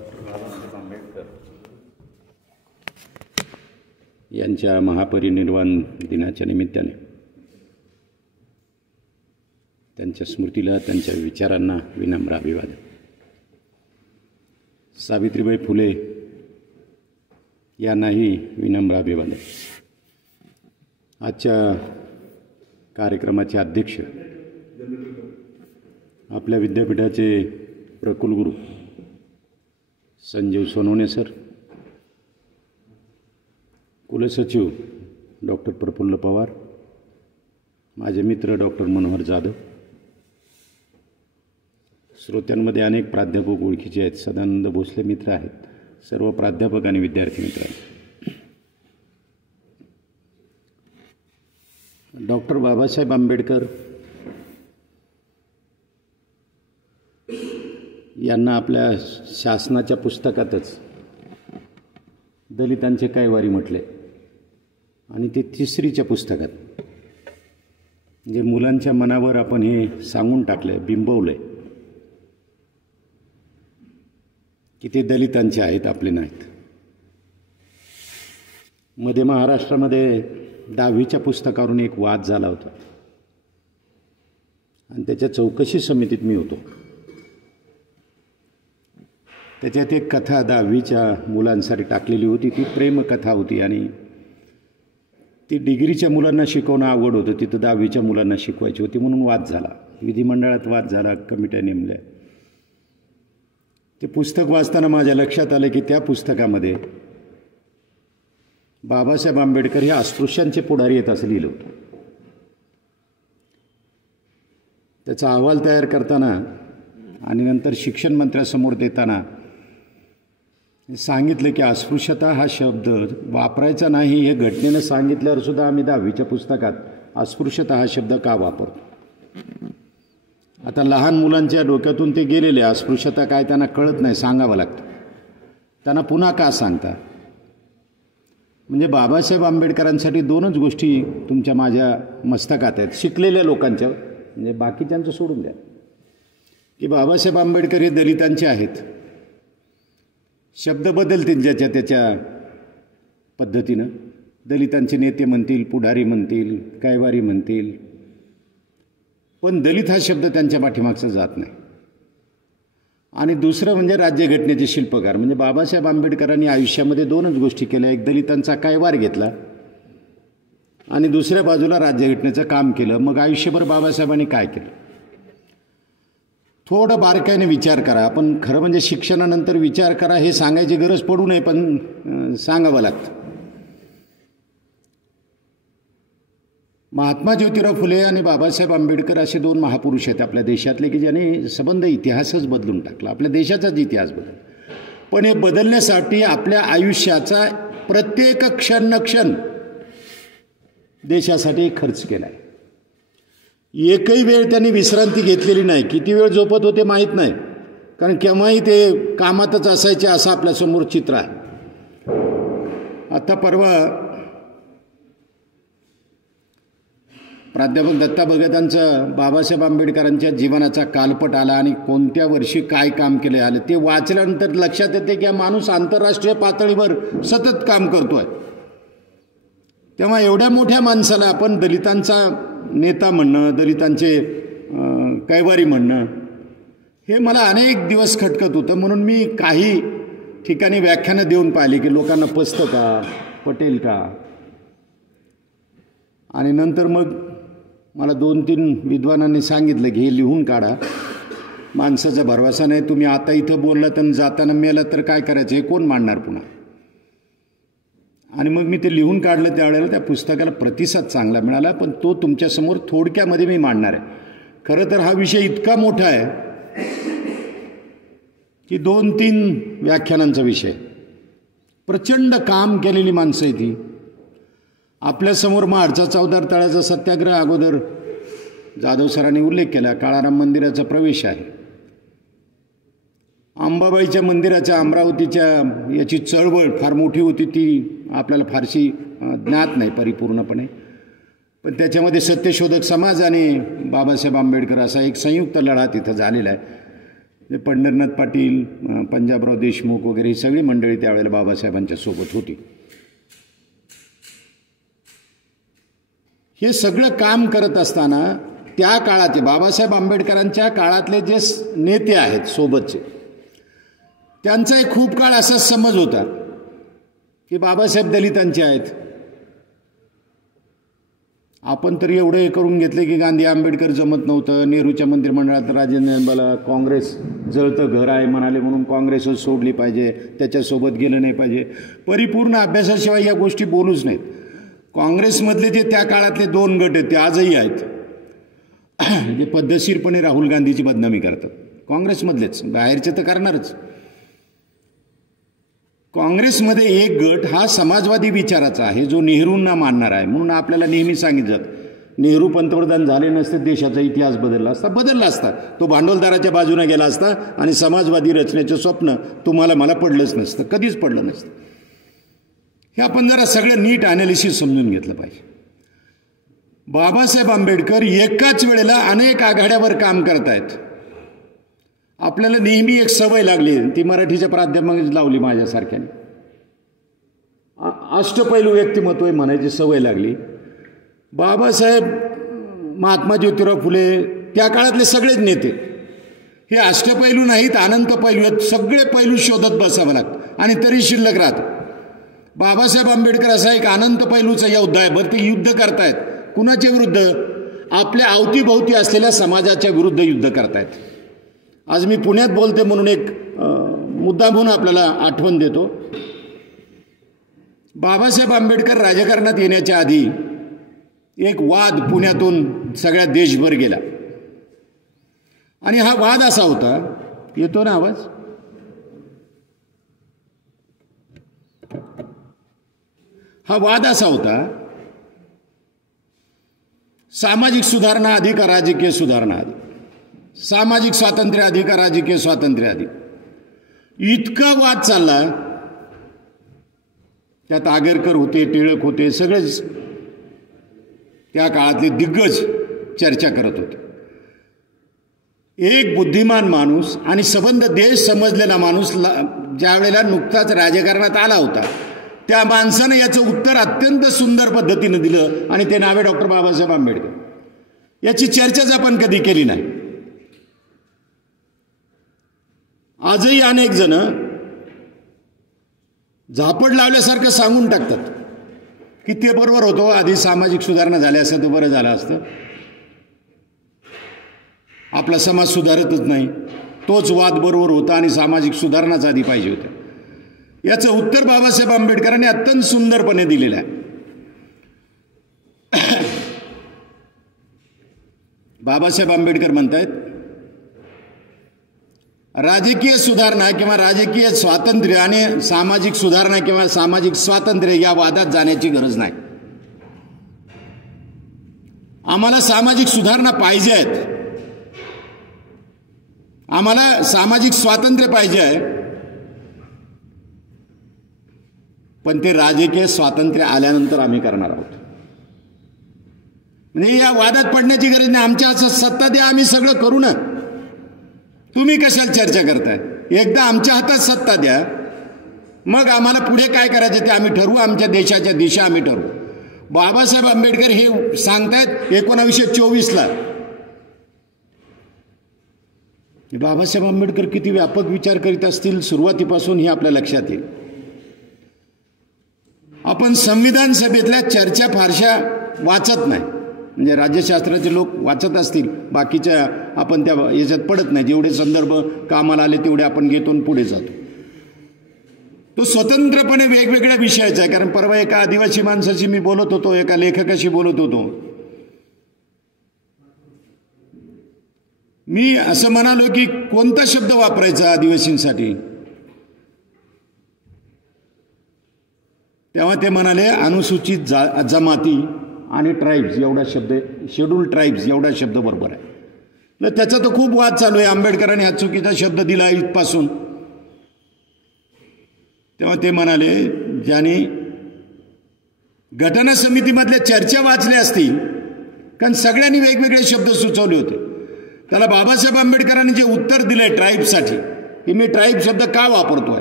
बाबासाहेब आंबेडकर यांच्या महापरिनिर्वाण दिनाच्या निमित्ताने त्यांच्या स्मृतीला, त्यांच्या विचारांना विनम्र अभिवादन. सावित्रीबाई फुले यांनाही विनम्र अभिवादन. आजच्या कार्यक्रमाचे अध्यक्ष आपल्या विद्यापीठाचे प्रकुलगुरू संजीव सोनवणे सर, कुलसचिव डॉक्टर प्रफुल्ल पवार, माझे मित्र डॉक्टर मनोहर जाधव, श्रोत्यांमध्ये अनेक प्राध्यापक ओळखीचे आहेत, सदानंद भोसले मित्र आहेत, सर्व प्राध्यापक आणि विद्यार्थी मित्र आहेत. डॉक्टर बाबासाहेब आंबेडकर यांना आपल्या शासनाच्या पुस्तकातच दलितांचे कैवारी म्हटले आणि ते तिसरीच्या पुस्तकात म्हणजे मुलांच्या मनावर आपण हे सांगून टाकले, बिंबवले की ते दलितांचे आहेत, आपले नाहीत. मध्ये महाराष्ट्रामध्ये 10वीच्या पुस्तकावरून एक वाद झाला होता आणि त्याच्या चौकशी समितीत मी होतो. त्याच्यात एक कथा 10वीच्या मुलांसाठी टाकलेली होती. ती प्रेमकथा होती आणि ती डिग्रीच्या मुलांना शिकवणं अवघड होतं, तिथं 10वीच्या मुलांना शिकवायची होती म्हणून वाद झाला. विधिमंडळात वाद झाला, कमिट्या नेमल्या. ते पुस्तक वाचताना माझ्या लक्षात आलं की त्या पुस्तकामध्ये बाबासाहेब आंबेडकर हे अस्पृश्यांचे पुढारी आहेत असं लिहिलं होतं. त्याचा अहवाल तयार करताना आणि नंतर शिक्षण मंत्र्यासमोर देताना सांगितलं की अस्पृश्यता हा शब्द वापरायचा नाही हे घटनेनं सांगितल्यावर सुद्धा आम्ही 10वीच्या पुस्तकात अस्पृश्यता हा शब्द का वापरतो. आता लहान मुलांच्या डोक्यातून ते गेलेले, अस्पृश्यता काय त्यांना कळत नाही, सांगावं लागतं. त्यांना पुन्हा का सांगता? म्हणजे बाबासाहेब आंबेडकरांसाठी 2च गोष्टी तुमच्या माझ्या मस्तकात आहेत, शिकलेल्या लोकांच्या, म्हणजे बाकीच्यांचं सोडून द्या, की बाबासाहेब आंबेडकर हे दलितांचे आहेत. शब्द बदलतील ज्याच्या त्याच्या पद्धतीनं, दलितांचे नेते म्हणतील, पुढारी म्हणतील, कैवारी म्हणतील, पण दलित हा शब्द त्यांच्या पाठीमागचा जात नाही. आणि दुसरं म्हणजे राज्यघटनेचे शिल्पकार. म्हणजे बाबासाहेब आंबेडकरांनी आयुष्यामध्ये 2च गोष्टी केल्या, एक दलितांचा कैवार घेतला आणि दुसऱ्या बाजूला राज्यघटनेचं काम केलं. मग आयुष्यभर बाबासाहेबांनी काय केलं? थोडं बारकाईने विचार करा. आपण खरं म्हणजे शिक्षणानंतर विचार करा हे सांगायची गरज पडू नये, पण सांगावं लागतं. महात्मा ज्योतिराव फुले आणि बाबासाहेब आंबेडकर असे 2 महापुरुष आहेत आपल्या देशातले की ज्यांनी संबंध इतिहासच बदलून टाकला, आपल्या देशाचाच इतिहास बदलला. पण हे बदलण्यासाठी आपल्या आयुष्याचा प्रत्येक क्षण देशासाठी खर्च केला आहे. एकही वेळ त्यांनी विश्रांती घेतलेली नाही. किती वेळ झोपत होते माहीत नाही, कारण केव्हाही ते कामातच असायचे असं आपल्यासमोर चित्र आहे. आता परवा प्राध्यापक दत्ता भगतांचं बाबासाहेब आंबेडकरांच्या जीवनाचा कालपट आला आणि कोणत्या वर्षी काय काम केले आलं ते वाचल्यानंतर लक्षात येते की हा माणूस आंतरराष्ट्रीय पातळीवर सतत काम करतोय. तेव्हा एवढ्या मोठ्या माणसाला आपण दलितांचा नेता म्हणणं, दलितांचे कैवारी म्हणणं, हे मला अनेक दिवस खटकत होतं. म्हणून मी काही ठिकाणी व्याख्यानं देऊन पाहिली की लोकांना पचतं का, पटेल का. आणि नंतर मग मला 2-3 विद्वानांनी सांगितलं की हे लिहून काढा, माणसाचा भरवसा नाही, तुम्ही आता इथं बोललात आणि जाताना मेला तर काय करायचं, हे कोण मांडणार पुन्हा. आणि मग मी ते लिहून काढलं. त्यावेळेला त्या पुस्तकाला प्रतिसाद चांगला मिळाला, पण तो तुमच्यासमोर थोडक्यामध्ये मी मांडणार आहे. खरं तर हा विषय इतका मोठा आहे की 2-3 व्याख्यानांचा विषय. प्रचंड काम केलेली माणसं आहे ती. आपल्यासमोर महाडचा चौदार तळ्याचा सत्याग्रह अगोदर जाधव सरांनी उल्लेख केला. काळाराम मंदिराचा प्रवेश आहे, अंबाबाईच्या मंदिराच्या, अमरावतीच्या याची चळवळ फार मोठी होती. ती आपल्याला फारशी ज्ञात नाही परिपूर्णपणे, पण त्याच्यामध्ये सत्यशोधक समाज आणि बाबासाहेब आंबेडकर असा एक संयुक्त लढा तिथं झालेला आहे. पंढरनाथ पाटील, पंजाबराव देशमुख वगैरे ही सगळी मंडळी त्यावेळेला बाबासाहेबांच्या सोबत होती. हे सगळं काम करत असताना त्या काळाचे बाबासाहेब आंबेडकरांच्या काळातले जे नेते आहेत सोबतचे, त्यांचा एक खूप काळ असाच समज होता की बाबासाहेब दलितांचे आहेत. आपण तरी एवढं हे करून घेतले की गांधी आंबेडकर जमत नव्हतं, नेहरूच्या मंत्रिमंडळात राजेंद्र नेंबाला काँग्रेस जळतं घर आहे म्हणाले म्हणून काँग्रेसच सोडली पाहिजे, त्याच्यासोबत गेलं नाही पाहिजे. परिपूर्ण अभ्यासाशिवाय या गोष्टी बोलूच नाहीत. काँग्रेसमधले जे त्या काळातले 2 गट आहेत ते आजही आहेत, जे पद्धतशीरपणे राहुल गांधीची बदनामी करतात. काँग्रेसमधलेच, बाहेरचे तर करणारच. काँग्रेसमध्ये एक गट हा समाजवादी विचाराचा आहे, जो नेहरूंना मानणार आहे. म्हणून आपल्याला नेहमी सांगितलं जातं, नेहरू पंतप्रधान झाले नसते देशाचा इतिहास बदलला असता. तो भांडवलदाराच्या बाजूने गेला असता आणि समाजवादी रचनेचं स्वप्न तुम्हाला मला पडलंच नसतं, कधीच पडलं नसतं. हे आपण जरा सगळं नीट ॲनालिसिस समजून घेतलं पाहिजे. बाबासाहेब आंबेडकर एकाच वेळेला अनेक आघाड्यावर काम करतायत. आपल्याला नेहमी एक सवय लागली, ती मराठीच्या प्राध्यापकांनी लावली माझ्यासारख्याने, अष्टपैलू व्यक्तिमत्व म्हणायची सवय लागली. बाबासाहेब, महात्मा ज्योतिराव फुले, त्या काळातले सगळेच नेते हे अष्टपैलू नाहीत, अनंत पैलू आहेत. सगळे पैलू शोधत बसावं लागतं आणि तरी शिल्लक राहतं. बाबासाहेब आंबेडकर असा एक अनंत पैलूचा योद्धा आहे. बरं, ते युद्ध करतायत कुणाच्या विरुद्ध? आपल्या अवतीभोवती असलेल्या समाजाच्या विरुद्ध युद्ध करतायत. आज मी पुण्यात बोलते म्हणून एक मुद्दा म्हणून आपल्याला आठवण देतो. बाबासाहेब आंबेडकर राजकारणात येण्याच्या आधी एक वाद पुण्यातून सगळ्या देशभर गेला आणि हा वाद असा होता, येतो ना आवाज? हा वाद असा होता, सामाजिक सुधारणा आधी का राजकीय सुधारणा आधी, सामाजिक स्वातंत्र्य आधी का राजकीय स्वातंत्र्य आधी. इतका वाद चालला. त्यात आगरकर होते, टिळक होते, सगळेच त्या काळातले दिग्गज चर्चा करत होते. एक बुद्धिमान माणूस आणि संबंध देश समजलेला माणूस ज्या वेळेला नुकताच राजकारणात आला होता, त्या माणसानं याचं उत्तर अत्यंत सुंदर पद्धतीनं दिलं आणि ते नावे डॉक्टर बाबासाहेब आंबेडकर. याची चर्चाच आपण कधी केली नाही. आजही अनेक जण झापड लावल्यासारखं सांगून टाकतात की ते बरोबर होतो, आधी सामाजिक सुधारणा झाल्या असतं तर बरं झालं असतं. आपला समाज सुधारतच नाही, तोच वाद बरोबर होता आणि सामाजिक सुधारणाच आधी पाहिजे होत्या. याचं उत्तर बाबासाहेब आंबेडकरांनी अत्यंत सुंदरपणे दिलेलं आहे. बाबासाहेब आंबेडकर म्हणतायत, राजकीय सुधारणा किंवा राजकीय स्वातंत्र्य आणि सामाजिक सुधारणा किंवा सामाजिक स्वातंत्र्य या वादात जाण्याची गरज नाही. आम्हाला सामाजिक सुधारणा पाहिजे आहेत, आम्हाला सामाजिक स्वातंत्र्य पाहिजे आहे, पण ते राजकीय स्वातंत्र्य आल्यानंतर आम्ही करणार आहोत. म्हणजे या वादात पडण्याची गरज नाही. आमच्या असं सत्ता द्या, आम्ही सगळं करू ना, तुम्ही कशाला चर्चा करताय? एकदा आमच्या हातात सत्ता द्या, मग आम्हाला पुढे काय करायचं ते आम्ही ठरवू, आमच्या देशाच्या दिशा आम्ही ठरवू. बाबासाहेब आंबेडकर हे सांगतायत 1924ला. बाबासाहेब आंबेडकर किती व्यापक विचार करीत असतील सुरुवातीपासून हे आपल्या लक्षात येईल. आपण संविधान सभेतल्या चर्चा फारशा वाचत नाही, म्हणजे राज्यशास्त्राचे लोक वाचत असतील, बाकीच्या आपण त्या याच्यात पडत नाही. जेवढे संदर्भ कामाला आले तेवढे आपण घेतो आणि पुढे जातो. तो स्वतंत्रपणे वेगवेगळ्या विषयाचा आहे. कारण परवा एका आदिवासी माणसाशी मी बोलत होतो, एका लेखकाशी बोलत होतो. मी असं म्हणालो की कोणता शब्द वापरायचा आदिवासींसाठी, तेव्हा ते म्हणाले अनुसूचित जमाती आणि ट्राईब्स एवढा शब्द, शेड्यूल ट्राईब्स एवढा शब्द बरोबर आहे. त्याचा तर खूप वाद चालू आहे. आंबेडकरांनी हा चुकीचा शब्द दिला इथपासून. तेव्हा ते म्हणाले, ज्याने घटना समितीमधल्या चर्चा वाचल्या असतील, कारण सगळ्यांनी वेगवेगळे शब्द सुचवले होते, त्याला बाबासाहेब आंबेडकरांनी जे उत्तर दिलंय ट्राईबसाठी, की मी ट्राईब शब्द का वापरतोय,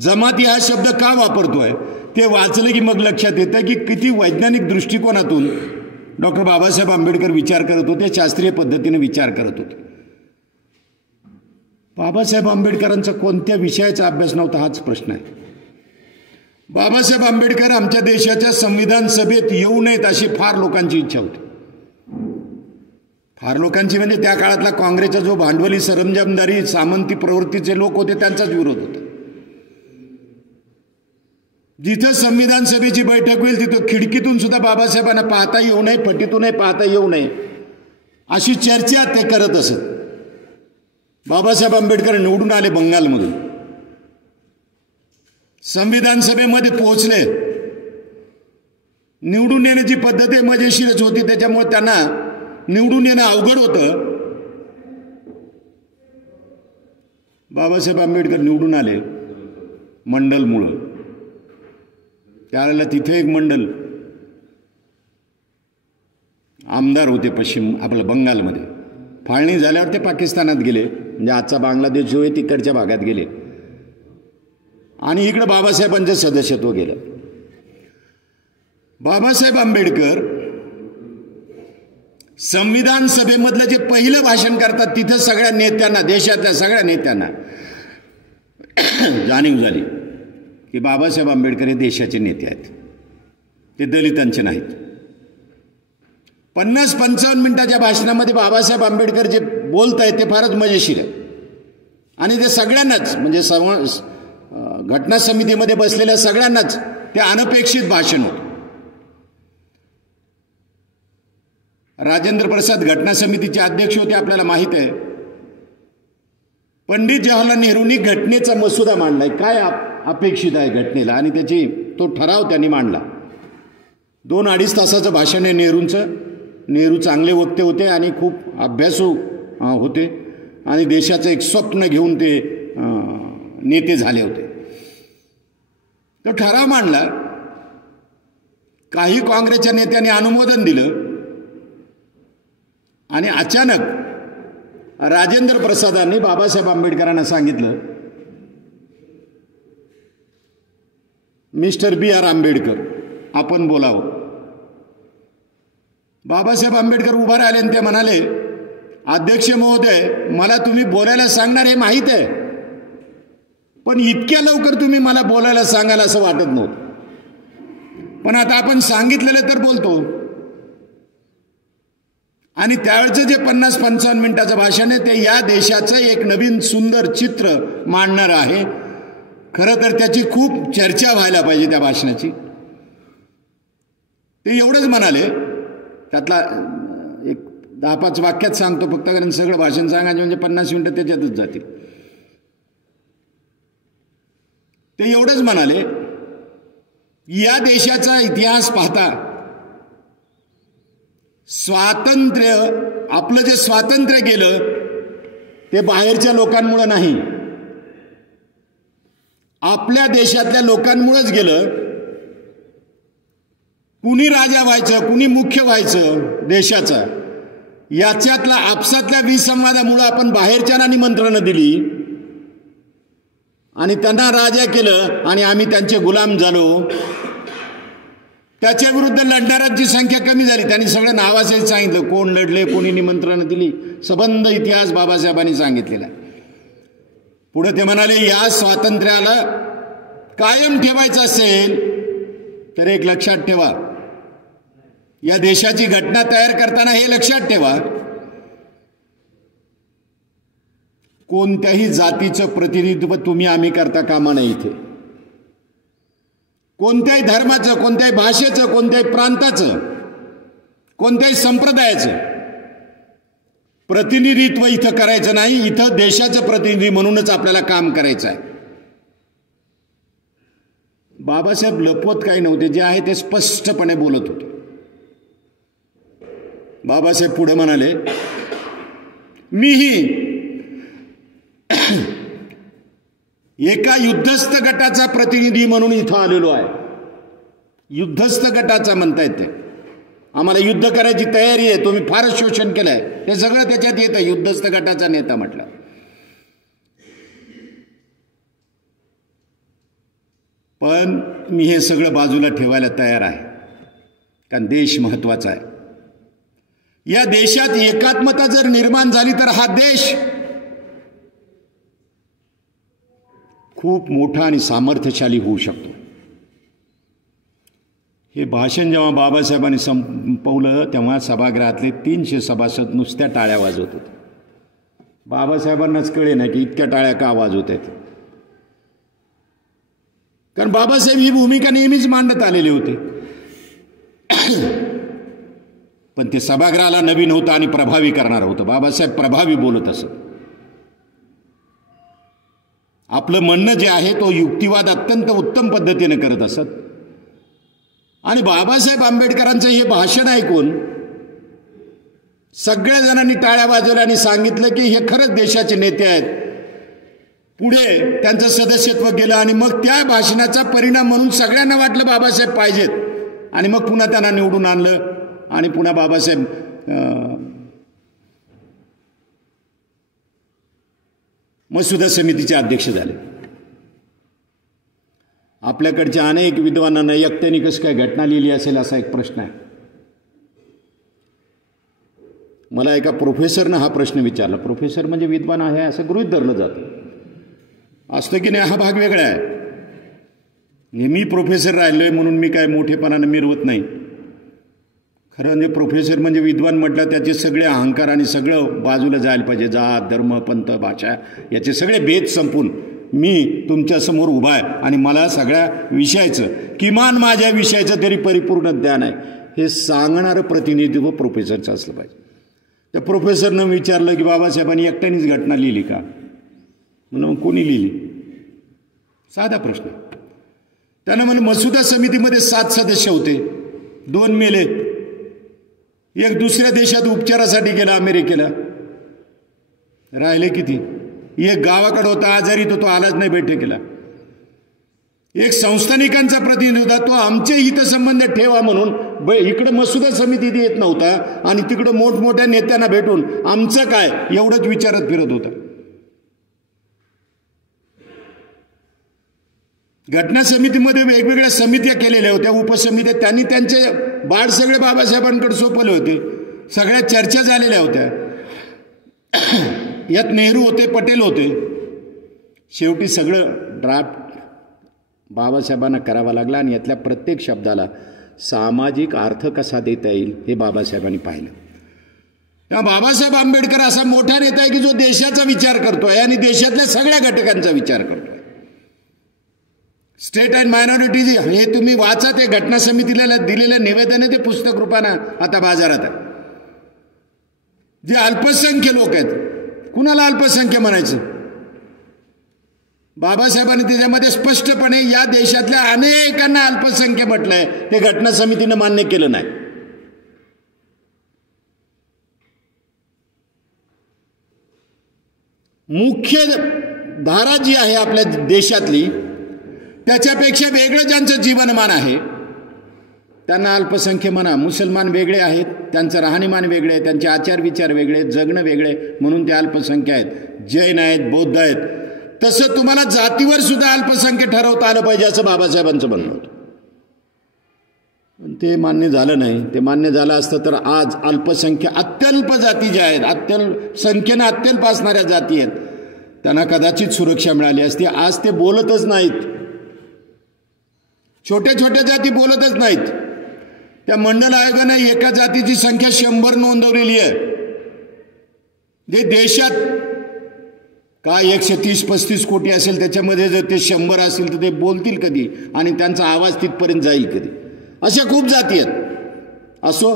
जमाती हा शब्द का वापरतोय, ते वाचलं की मग लक्षात येतं की किती वैज्ञानिक दृष्टिकोनातून डॉक्टर बाबासाहेब आंबेडकर विचार करत होते, शास्त्रीय पद्धतीने विचार करत होते. बाबासाहेब आंबेडकरांचा कोणत्या विषयाचा अभ्यास नव्हता हाच प्रश्न आहे. बाबासाहेब आंबेडकर आमच्या देशाच्या संविधान सभेत येऊ नयेत अशी फार लोकांची इच्छा होती. फार लोकांची म्हणजे त्या काळातला काँग्रेसचा जो भांडवली सरंजामदारी सामंती प्रवृत्तीचे लोक होते त्यांचाच विरोध होता. जिथं संविधान सभेची बैठक होईल तिथं खिडकीतून सुद्धा बाबासाहेबांना पाहता येऊ नये, फटीतूनही पाहता येऊ नये अशी चर्चा ते करत असत. बाबासाहेब आंबेडकर निवडून आले बंगालमधून, संविधान सभेमध्ये पोहोचले. निवडून येण्याची पद्धत मजेशीरच होती, त्याच्यामुळे त्यांना निवडून येणं अवघड होतं. बाबासाहेब आंबेडकर निवडून आले मंडलमुळं. त्यावेळेला तिथे एक मंडल आमदार होते आपलं बंगालमध्ये. फाळणी झाल्यावर ते पाकिस्तानात गेले, म्हणजे आजचा बांगलादेश जो आहे तिकडच्या भागात गेले, आणि इकडं बाबासाहेबांचं सदस्यत्व गेलं. बाबासाहेब आंबेडकर संविधान सभेमधलं जे पहिलं भाषण करतात तिथं सगळ्या नेत्यांना, देशातल्या सगळ्या नेत्यांना जाणीव झाली की बाबासाहेब आंबेडकर हे देशाचे नेते आहेत, ते दलितांचे नाहीत. 50-55 मिनिटाच्या भाषणामध्ये बाबासाहेब आंबेडकर जे बोलत आहेत ते फारच मजेशीर आहे, आणि ते सगळ्यांनाच, म्हणजे घटना समितीमध्ये बसलेल्या सगळ्यांनाच ते अनपेक्षित भाषण होतं. राजेंद्र प्रसाद घटना समितीचे अध्यक्ष होते, आपल्याला माहित आहे. पंडित जवाहरलाल नेहरूंनी घटनेचा मसुदा मांडलाय, काय अपेक्षित आहे घटनेला, आणि तो ठराव त्यांनी मांडला. 2-2.5 तासाचं भाषण आहे नेहरूंचं. नेहरू चांगले वक्ते होते आणि खूप अभ्यासू होते, आणि देशाचं एक स्वप्न घेऊन ते नेते झाले होते. तो ठराव मांडला, काही काँग्रेसच्या नेत्यांनी अनुमोदन दिलं, आणि अचानक राजेंद्र प्रसादांनी बाबासाहेब आंबेडकरांना सांगितलं, मिस्टर B.R. आंबेडकर आपण बोलावं. बाबासाहेब आंबेडकर उभा राहिले आणि ते म्हणाले, अध्यक्ष महोदय, मला तुम्ही बोलायला सांगणार हे माहीत आहे, पण इतक्या लवकर तुम्ही मला बोलायला सांगाल असं वाटत नव्हतं, पण आता आपण सांगितलेलं तर बोलतो. आणि त्यावेळचं जे 50-55 मिनिटाचं भाषण आहे ते या देशाचं एक नवीन सुंदर चित्र मांडणार आहे. खरं तर त्याची खूप चर्चा व्हायला पाहिजे त्या भाषणाची. ते एवढंच म्हणाले, त्यातला एक 10-5 वाक्यात सांगतो फक्त, कारण सगळं भाषण सांगायचं म्हणजे 50 मिनिटं त्याच्यातच जातील. ते एवढंच म्हणाले, या देशाचा इतिहास पाहता स्वातंत्र्य, आपलं जे स्वातंत्र्य गेलं ते बाहेरच्या लोकांमुळे नाही, आपल्या देशातल्या लोकांमुळेच गेलं. कुणी राजा व्हायचं, कुणी मुख्य व्हायचं देशाचा, याच्यातला आपसातल्या विसंवादामुळे आपण बाहेरच्यांना निमंत्रणं दिली आणि त्यांना राजा केलं, आणि आम्ही त्यांचे गुलाम झालो. त्याच्या विरुद्ध लढणाऱ्यांची संख्या कमी झाली. त्यांनी सगळं नावासहित सांगितलं, कोण लढले, कोणी निमंत्रणं दिली, सबंध इतिहास बाबासाहेबांनी सांगितलेला. पुढे ते म्हणाले, या स्वातंत्र्याला कायम ठेवायचं असेल तर एक लक्षात ठेवा, या देशाची घटना तयार करताना हे लक्षात ठेवा, कोणत्याही जातीचं प्रतिनिधित्व तुम्ही आम्ही करता कामा नये. इथे कोणत्याही धर्माचं, कोणत्याही भाषेचं, कोणत्याही प्रांताचं, कोणत्याही संप्रदायाचं प्रतिनिधित्व इथं करायचं नाही. इथं देशाचं प्रतिनिधी म्हणूनच आपल्याला काम करायचं आहे. बाबासाहेब लपवत काही नव्हते, जे आहे ते स्पष्टपणे बोलत होते. बाबासाहेब पुढे म्हणाले, मीही एका युद्धस्थ गटाचा प्रतिनिधी म्हणून इथं आलेलो आहे. युद्धस्थ गटाचा म्हणतायत ते, आम्हाला युद्ध करायची तयारी आहे, तुम्ही फारच शोषण केलंय, हे सगळं त्याच्यात येतं. युद्धस्थ गटाचा नेता म्हटलं. पण मी हे सगळं बाजूला ठेवायला तयार आहे, कारण देश महत्वाचा आहे. या देशात एकात्मता जर निर्माण झाली तर हा देश खूप मोठा आणि सामर्थ्यशाली होऊ शकतो. हे भाषण जेव्हा बाबासाहेबांनी संपवलं तेव्हा सभागृहातले 300 सभासद नुसत्या टाळ्या वाजवत होते. बाबासाहेबांनाच कळे ना की इतक्या टाळ्या का वाजवत आहेत, कारण बाबासाहेब ही भूमिका नेहमीच मांडत आलेले होते. पण ते सभागृहाला नवीन होतं आणि प्रभावी करणार होतं. बाबासाहेब प्रभावी बोलत असत. आपलं म्हणणं जे आहे तो युक्तिवाद अत्यंत उत्तम पद्धतीने करत असत. आणि बाबासाहेब आंबेडकरांचं हे भाषण ऐकून सगळ्या जणांनी टाळ्या वाजवल्या आणि सांगितलं की हे खरंच देशाचे नेते आहेत. पुढे त्यांचं सदस्यत्व गेलं आणि मग त्या भाषणाचा परिणाम म्हणून सगळ्यांना वाटलं बाबासाहेब पाहिजेत, आणि मग पुन्हा त्यांना निवडून आणलं आणि पुन्हा बाबासाहेब मसुदा समितीचे अध्यक्ष झाले. आपल्याकडच्या अनेक विद्वानांना एकट्याने कसं काय घटना लिहिली असेल असा एक प्रश्न आहे. मला एका प्रोफेसरनं हा प्रश्न विचारला. प्रोफेसर म्हणजे विद्वान आहे असं गृहीत धरलं जातं, असतं की नाही हा भाग वेगळा आहे. मी प्रोफेसर राहिलोय म्हणून मी काय मोठेपणानं मिरवत नाही. खरं म्हणजे प्रोफेसर म्हणजे विद्वान म्हटलं त्याचे सगळे अहंकार आणि सगळं बाजूला जायला पाहिजे. जात धर्म पंथ भाषा याचे सगळे भेद संपून मी तुमच्यासमोर उभा आहे आणि मला सगळ्या विषयाचं किमान माझ्या विषयाचं तरी परिपूर्ण ज्ञान आहे हे सांगणारं प्रतिनिधित्व प्रोफेसरचं असलं पाहिजे. त्या प्रोफेसरनं विचारलं की बाबासाहेबांनी एकट्यानेच घटना लिहिली का? म्हणलं मग कोणी लिहिली? साधा प्रश्न. त्यानं म्हणलं मसुदा समितीमध्ये 7 सदस्य होते, 2 मेले, एक दुसऱ्या देशात उपचारासाठी गेला अमेरिकेला, राहिले किती? एक गावाकडे होता आजारी तो आलाच नाही बैठकीला. एक संस्थानिकांचा प्रतिनिधी होता तो आमचे हितसंबंध ठेवा म्हणून इकडं मसुदा समितीत येत नव्हता आणि तिकडं मोठमोठ्या नेत्यांना भेटून आमचं काय एवढंच विचारत फिरत होता. घटना समितीमध्ये वेगवेगळ्या समित्या केलेल्या होत्या, उपसमित्या. त्यांनी त्यांचे बाळ सगळे बाबासाहेबांकडे सोपवले होते. सगळ्या चर्चा झालेल्या होत्या. यात नेहरू होते, पटेल होते. शेवटी सगळं ड्राफ्ट बाबासाहेबांना करावा लागला आणि यातल्या प्रत्येक शब्दाला सामाजिक अर्थ कसा देता येईल हे बाबासाहेबांनी पाहिलं. तेव्हा बाबासाहेब आंबेडकर असा मोठा नेता आहे की जो देशाचा विचार करतोय आणि देशातल्या सगळ्या घटकांचा विचार करतोय. स्टेट अँड मायनॉरिटीज हे तुम्ही वाचा, ते घटना समितीला दिलेलं निवेदन आहे, ते पुस्तक रूपानं आता बाजारात आहे. जे अल्पसंख्य लोक आहेत, कुणाला अल्पसंख्य म्हणायचं? बाबासाहेबांनी त्याच्यामध्ये स्पष्टपणे या देशातल्या अनेकांना अल्पसंख्य म्हटलंय. ते घटना समितीनं मान्य केलं नाही. मुख्य धारा जी आहे आपल्या देशातली त्याच्यापेक्षा वेगळं ज्यांचं जीवनमान आहे त्यांना अल्पसंख्य म्हणा. मुसलमान वेगळे आहेत, त्यांचं राहणीमान वेगळे आहे, त्यांचे आचार विचार वेगळे, जगणं वेगळे म्हणून ते अल्पसंख्य आहेत. जैन आहेत, बौद्ध आहेत. तसं तुम्हाला जातीवर सुद्धा अल्पसंख्य ठरवता आलं पाहिजे असं बाबासाहेबांचं म्हणणं होतं. पण ते मान्य झालं नाही. ते मान्य झालं असतं तर आज अल्पसंख्य अत्यल्प जाती ज्या आहेत, संख्येनं अत्यल्प असणाऱ्या जाती आहेत, त्यांना कदाचित सुरक्षा मिळाली असती. आज ते बोलतच नाहीत. छोट्या छोट्या जाती बोलतच नाहीत. त्या मंडल आयोगाने एका जातीची संख्या 100 नोंदवलेली आहे. जे देशात काय 130-35 कोटी असेल त्याच्यामध्ये जर ते 100 असेल तर ते बोलतील कधी आणि त्यांचा आवाज तिथपर्यंत जाईल कधी? अशा खूप जाती आहेत. असो,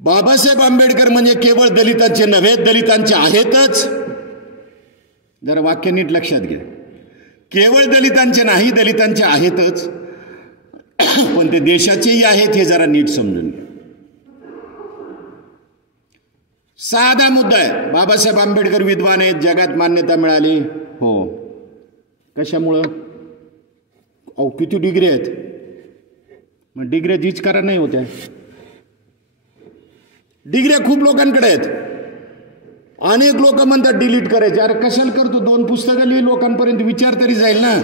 बाबासाहेब आंबेडकर म्हणजे केवळ दलितांचे नव्हे, दलितांचे आहेतच. जरा वाक्य नीट लक्षात घ्या. केवळ दलितांचे नाही, दलितांचे आहेतच, पण ते देशाचेही आहेत हे जरा नीट समजून घ्या. साधा मुद्दा आहे. बाबासाहेब आंबेडकर विद्वान आहेत, जगात मान्यता मिळाली. हो, कशामुळं? अहो किती डिग्री आहेत? मग डिग्र्या जीच करा नाही होत्या. डिग्र्या खूप लोकांकडे आहेत. अनेक लोक म्हणतात डिलीट करायचे. अरे कशाला करतो, 2 पुस्तकं लिहि, लोकांपर्यंत विचार तरी जाईल ना.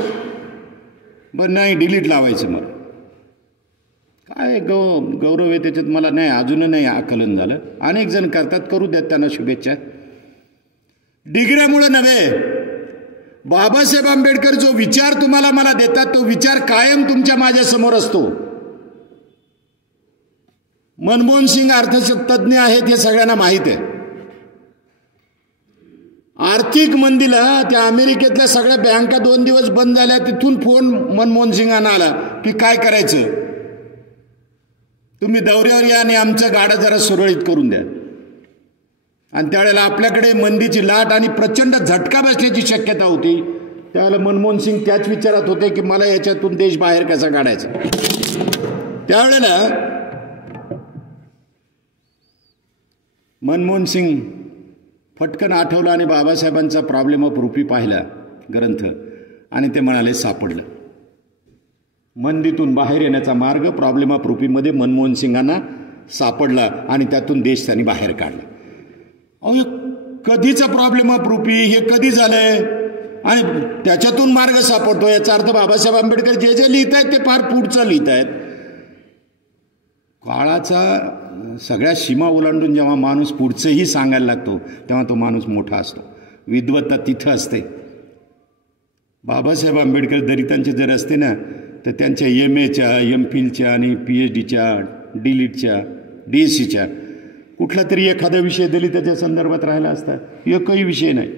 बरं नाही, डिलीट लावायचं. मग काय गौरव आहे त्याच्यात. मला नाही, अजूनही नाही आकलन झालं. अनेक जण करतात, करू द्यात त्यांना शुभेच्छा. डिग्र्यामुळे नव्हे, बाबासाहेब आंबेडकर जो विचार तुम्हाला मला देतात तो विचार कायम तुमच्या माझ्यासमोर असतो. मनमोहन सिंग अर्थतज्ञ आहेत हे सगळ्यांना माहीत आहे. आर्थिक मंदीला त्या अमेरिकेतल्या सगळ्या बँका 2 दिवस बंद झाल्या. तिथून फोन मनमोहन सिंगांना आला की काय करायचं, तुम्ही दौऱ्यावर या आणि आमचं गाडं जरा सुरळीत करून द्या. आणि त्यावेळेला आपल्याकडे मंदीची लाट आणि प्रचंड झटका बसण्याची शक्यता होती. त्यावेळेला मनमोहन सिंग त्याच विचारात होते की मला याच्यातून देश बाहेर कसा काढायचा. त्यावेळेला मनमोहन सिंग फटकन आठवलं आणि बाबासाहेबांचा प्रॉब्लेम ऑफ रुपी पाहिला ग्रंथ आणि ते म्हणाले सापडलं. मंदीतून बाहेर येण्याचा मार्ग प्रॉब्लेम ऑफ रुपीमध्ये मनमोहन सिंगांना सापडला आणि त्यातून देश त्यांनी बाहेर काढला. अहो, कधीचा प्रॉब्लेम ऑफ रुपी, हे कधी झालंय आणि त्याच्यातून मार्ग सापडतो. याचा अर्थ बाबासाहेब आंबेडकर जे जे लिहित आहेत ते फार पुढचं लिहित आहेत. काळाचा सगळ्या सीमा ओलांडून जेव्हा माणूस पुढचंही सांगायला लागतो तेव्हा तो माणूस मोठा असतो. विद्वत्ता तिथं असते. बाबासाहेब आंबेडकर दलितांचे जर असते ना तर त्यांच्या MAच्या, MPhilच्या आणि PhDच्या, DLitच्या, DSCच्या कुठला तरी एखादा विषय दलिताच्या संदर्भात राहिला असता. एकही विषय नाही.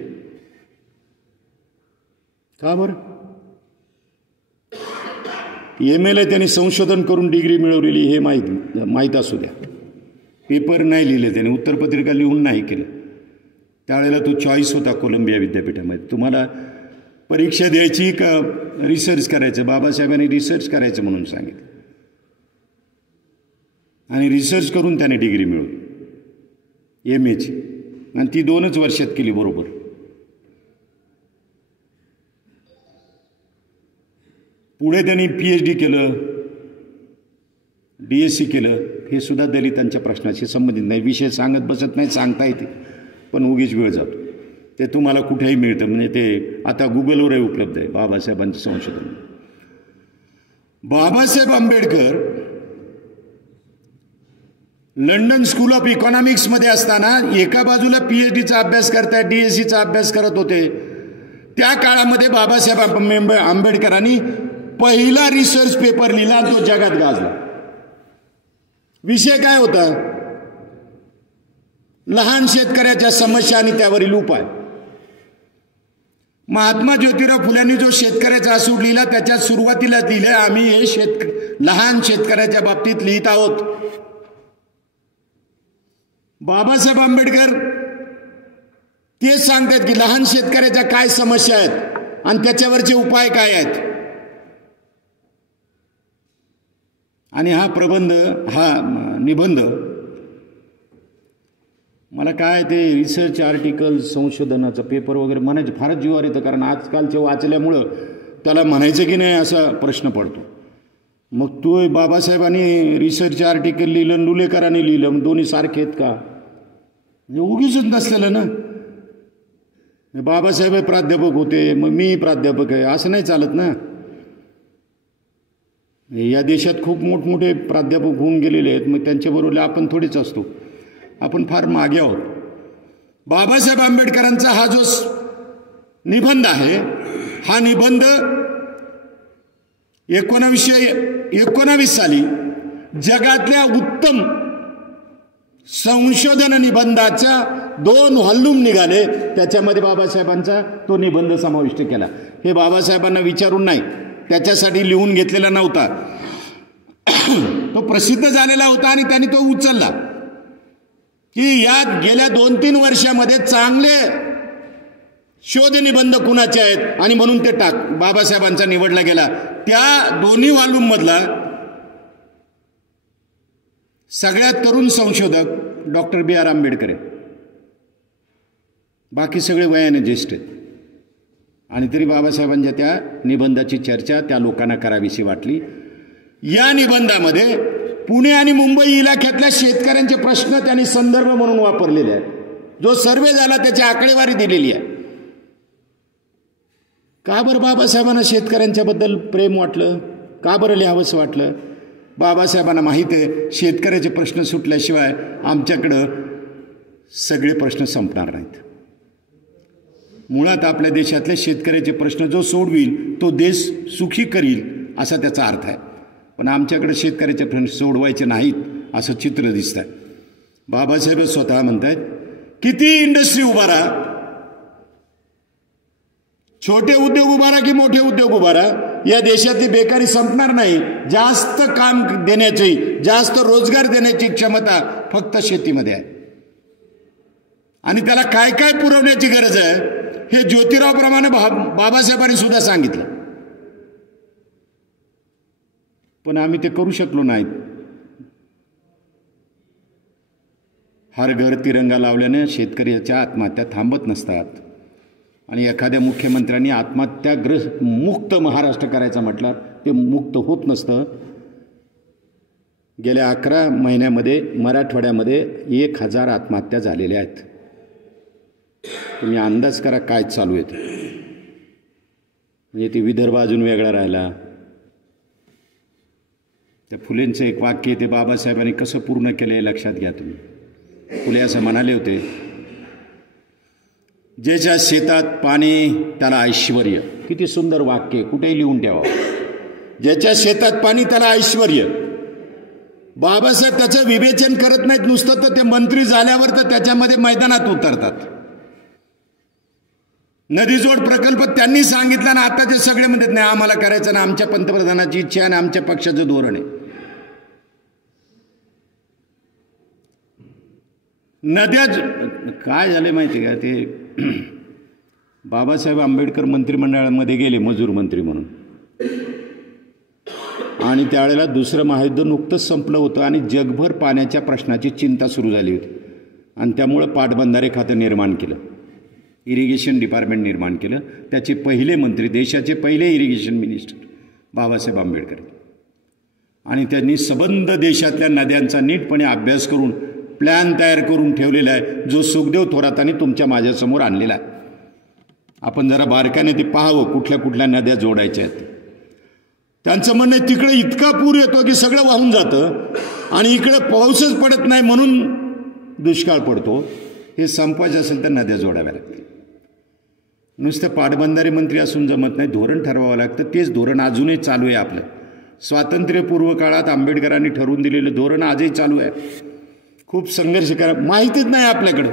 का बरं? MAला त्यांनी संशोधन करून डिग्री मिळवलेली हे माहीत असू द्या. पेपर नाही लिहिले त्याने, उत्तरपत्रिका लिहून नाही केलं. त्यावेळेला तो चॉईस होता कोलंबिया विद्यापीठामध्ये. तुम्हाला परीक्षा द्यायची का रिसर्च करायचं. बाबासाहेबांनी रिसर्च करायचं म्हणून सांगितलं आणि रिसर्च करून त्याने डिग्री मिळवली MAची आणि ती 2च वर्षात केली बरोबर. पुढे त्यांनी PhD केलं, DSC केलं. हे सुद्धा दलितांच्या प्रश्नाशी संबंधित नाही. विषय सांगत बसत नाही, सांगता येते पण उगीच वेळ जातो. ते तुम्हाला कुठेही मिळतं. म्हणजे ते आता गुगलवरही उपलब्ध आहे बाबासाहेबांचं संशोधन. Babasaheb Ambedkar London school of इकॉनॉमिक्समध्ये असताना एका बाजूला PhDचा अभ्यास करताय, DSCचा अभ्यास करत होते. त्या काळामध्ये बाबासाहेब आंबेडकरांनी पहिला रिसर्च पेपर लिहिला, तो जगात गाजला. विषय काय होता? लहान शेतकऱ्याच्या समस्या आणि त्यावरील उपाय. महात्मा ज्योतिराव फुल्यांनी जो शेतकऱ्याचा असूड लिहिला त्याच्यात सुरुवातीला लिहिले आम्ही हे लहान शेतकऱ्याच्या बाबतीत लिहित आहोत. बाबासाहेब आंबेडकर तेच सांगतात की लहान शेतकऱ्याच्या काय समस्या आहेत आणि त्याच्यावरचे उपाय काय आहेत. आणि हा प्रबंध, हा निबंध मला काय ते रिसर्च आर्टिकल, संशोधनाचा पेपर वगैरे म्हणायचं फारच जीवावर येतं. कारण आजकालचे वाचल्यामुळं त्याला म्हणायचं की नाही असा प्रश्न पडतो. मग तो बाबासाहेबांनी रिसर्च आर्टिकल लिहिलं, लुलेकरांनी लिहिलं, मग दोन्ही सारखे आहेत का? म्हणजे उगीच नसलेलं ना. बाबासाहेब प्राध्यापक होते, मग मी प्राध्यापक आहे असं नाही चालत ना. या देशात खूप मोठमोठे प्राध्यापक होऊन गेलेले आहेत, मग त्यांच्याबरोबर आपण थोडेच असतो. आपण फार मागे आहोत. बाबासाहेब आंबेडकरांचा हा जो निबंध आहे, हा निबंध 1919 साली जगातल्या उत्तम संशोधन निबंधाच्या 2 व्हॉल्यूम निघाले. त्याच्यामध्ये बाबासाहेबांचा तो निबंध समाविष्ट केला. हे बाबासाहेबांना विचारून नाही, त्याच्यासाठी लिहून घेतलेला नव्हता. तो प्रसिद्ध झालेला होता आणि त्यांनी तो उचलला की या गेल्या 2-3 वर्षामध्ये चांगले शोध निबंध कुणाचे आहेत आणि म्हणून ते बाबासाहेबांचा निवडला गेला. त्या दोन्ही व्हॉल्यूम मधला सगळ्यात तरुण संशोधक डॉक्टर B.R. आंबेडकर आहे. बाकी सगळे वयाने ज्येष्ठ आहेत. आणि तरी बाबासाहेबांच्या त्या निबंधाची चर्चा त्या लोकांना करावीशी वाटली या निबंधामध्ये पुणे आणि मुंबई इलाख्यातल्या शेतकऱ्यांचे प्रश्न त्यांनी संदर्भ म्हणून वापरलेले आहेत. जो सर्वे झाला त्याची आकडेवारी दिलेली आहे. का बरं बाबासाहेबांना शेतकऱ्यांच्याबद्दल प्रेम वाटलं? का बरं लिहावंसं वाटलं? बाबासाहेबांना माहीत आहे शेतकऱ्याचे प्रश्न सुटल्याशिवाय आमच्याकडं सगळे प्रश्न संपणार नाहीत. मुळात आपल्या देशातले शेतकऱ्याचे प्रश्न जो सोडविल तो देश सुखी करील असा त्याचा अर्थ आहे. पण आमच्याकडे शेतकऱ्याचे प्रश्न सोडवायचे नाहीत असं चित्र दिसत आहे. बाबासाहेब स्वतः म्हणतायत किती इंडस्ट्री उभारा, छोटे उद्योग उभारा की मोठे उद्योग उभारा, या देशातली बेकारी संपणार नाही. जास्त काम देण्याची, जास्त रोजगार देण्याची क्षमता फक्त शेतीमध्ये आहे. आणि त्याला काय काय पुरवण्याची गरज आहे हे ज्योतिराव प्रमाणे बाबासाहेबांनी सुद्धा सांगितलं. पण आम्ही ते करू शकलो नाहीत. हर घर तिरंगा लावल्याने शेतकऱ्याच्या आत्महत्या थांबत नसतात. आणि एखाद्या मुख्यमंत्र्यांनी आत्महत्याग्रस्त मुक्त महाराष्ट्र करायचं म्हटलं ते मुक्त होत नसतं. गेल्या 11 महिन्यामध्ये मराठवाड्यामध्ये 1000 आत्महत्या झालेल्या आहेत. तुम्ही अंदाज करा काय चालू आहे. म्हणजे ते विदर्भ अजून वेगळा राहिला. त्या फुलेंचं एक वाक्य ते बाबासाहेबांनी कसं पूर्ण केलं हे लक्षात घ्या तुम्ही. फुले असं म्हणाले होते, ज्याच्या शेतात पाणी त्याला ऐश्वर्य. किती सुंदर वाक्य, कुठेही लिहून ठेवा. ज्याच्या शेतात पाणी त्याला ऐश्वर्य. बाबासाहेब त्याचं विवेचन करत नाहीत नुसतं, तर ते मंत्री झाल्यावर तर त्याच्यामध्ये मैदानात उतरतात. नदीजोड प्रकल्प त्यांनी सांगितला ना, आता ते सगळे म्हणतात नाही आम्हाला करायचं ना, आमच्या पंतप्रधानाची इच्छा आहे आणि आमच्या पक्षाचं धोरण आहे. नद्या काय झाले माहिती का, ते बाबासाहेब आंबेडकर मंत्रिमंडळामध्ये गेले मजूर मंत्री म्हणून. आणि त्यावेळेला दुसरं महायुद्ध नुकतंच संपलं होतं आणि जगभर पाण्याच्या प्रश्नाची चिंता सुरू झाली होती. आणि त्यामुळं पाटबंधारे खातं निर्माण केलं, इरिगेशन डिपार्टमेंट निर्माण केलं. त्याचे पहिले मंत्री, देशाचे पहिले इरिगेशन मिनिस्टर बाबासाहेब आंबेडकर. आणि त्यांनी सबंध देशातल्या नद्यांचा नीटपणे अभ्यास करून प्लॅन तयार करून ठेवलेला आहे, जो सुखदेव थोरातांनी तुमच्या माझ्यासमोर आणलेला आहे. आपण जरा बारकाने ते पाहावं कुठल्या कुठल्या नद्या जोडायच्या आहेत. त्यांचं म्हणणं आहे तिकडे इतका पूर येतो की सगळं वाहून जातं आणि इकडे पाऊसच पडत नाही म्हणून दुष्काळ पडतो. हे संपवायचं असेल तर नद्या जोडाव्या लागतील. नुसतं पाटबंधारे मंत्री असून जमत नाही, धोरण ठरवावं लागतं. तेच धोरण अजूनही चालू आहे आपलं. स्वातंत्र्यपूर्व काळात आंबेडकरांनी ठरवून दिलेलं धोरण आजही चालू आहे. खूप संघर्ष करा, माहितीच नाही आपल्याकडं.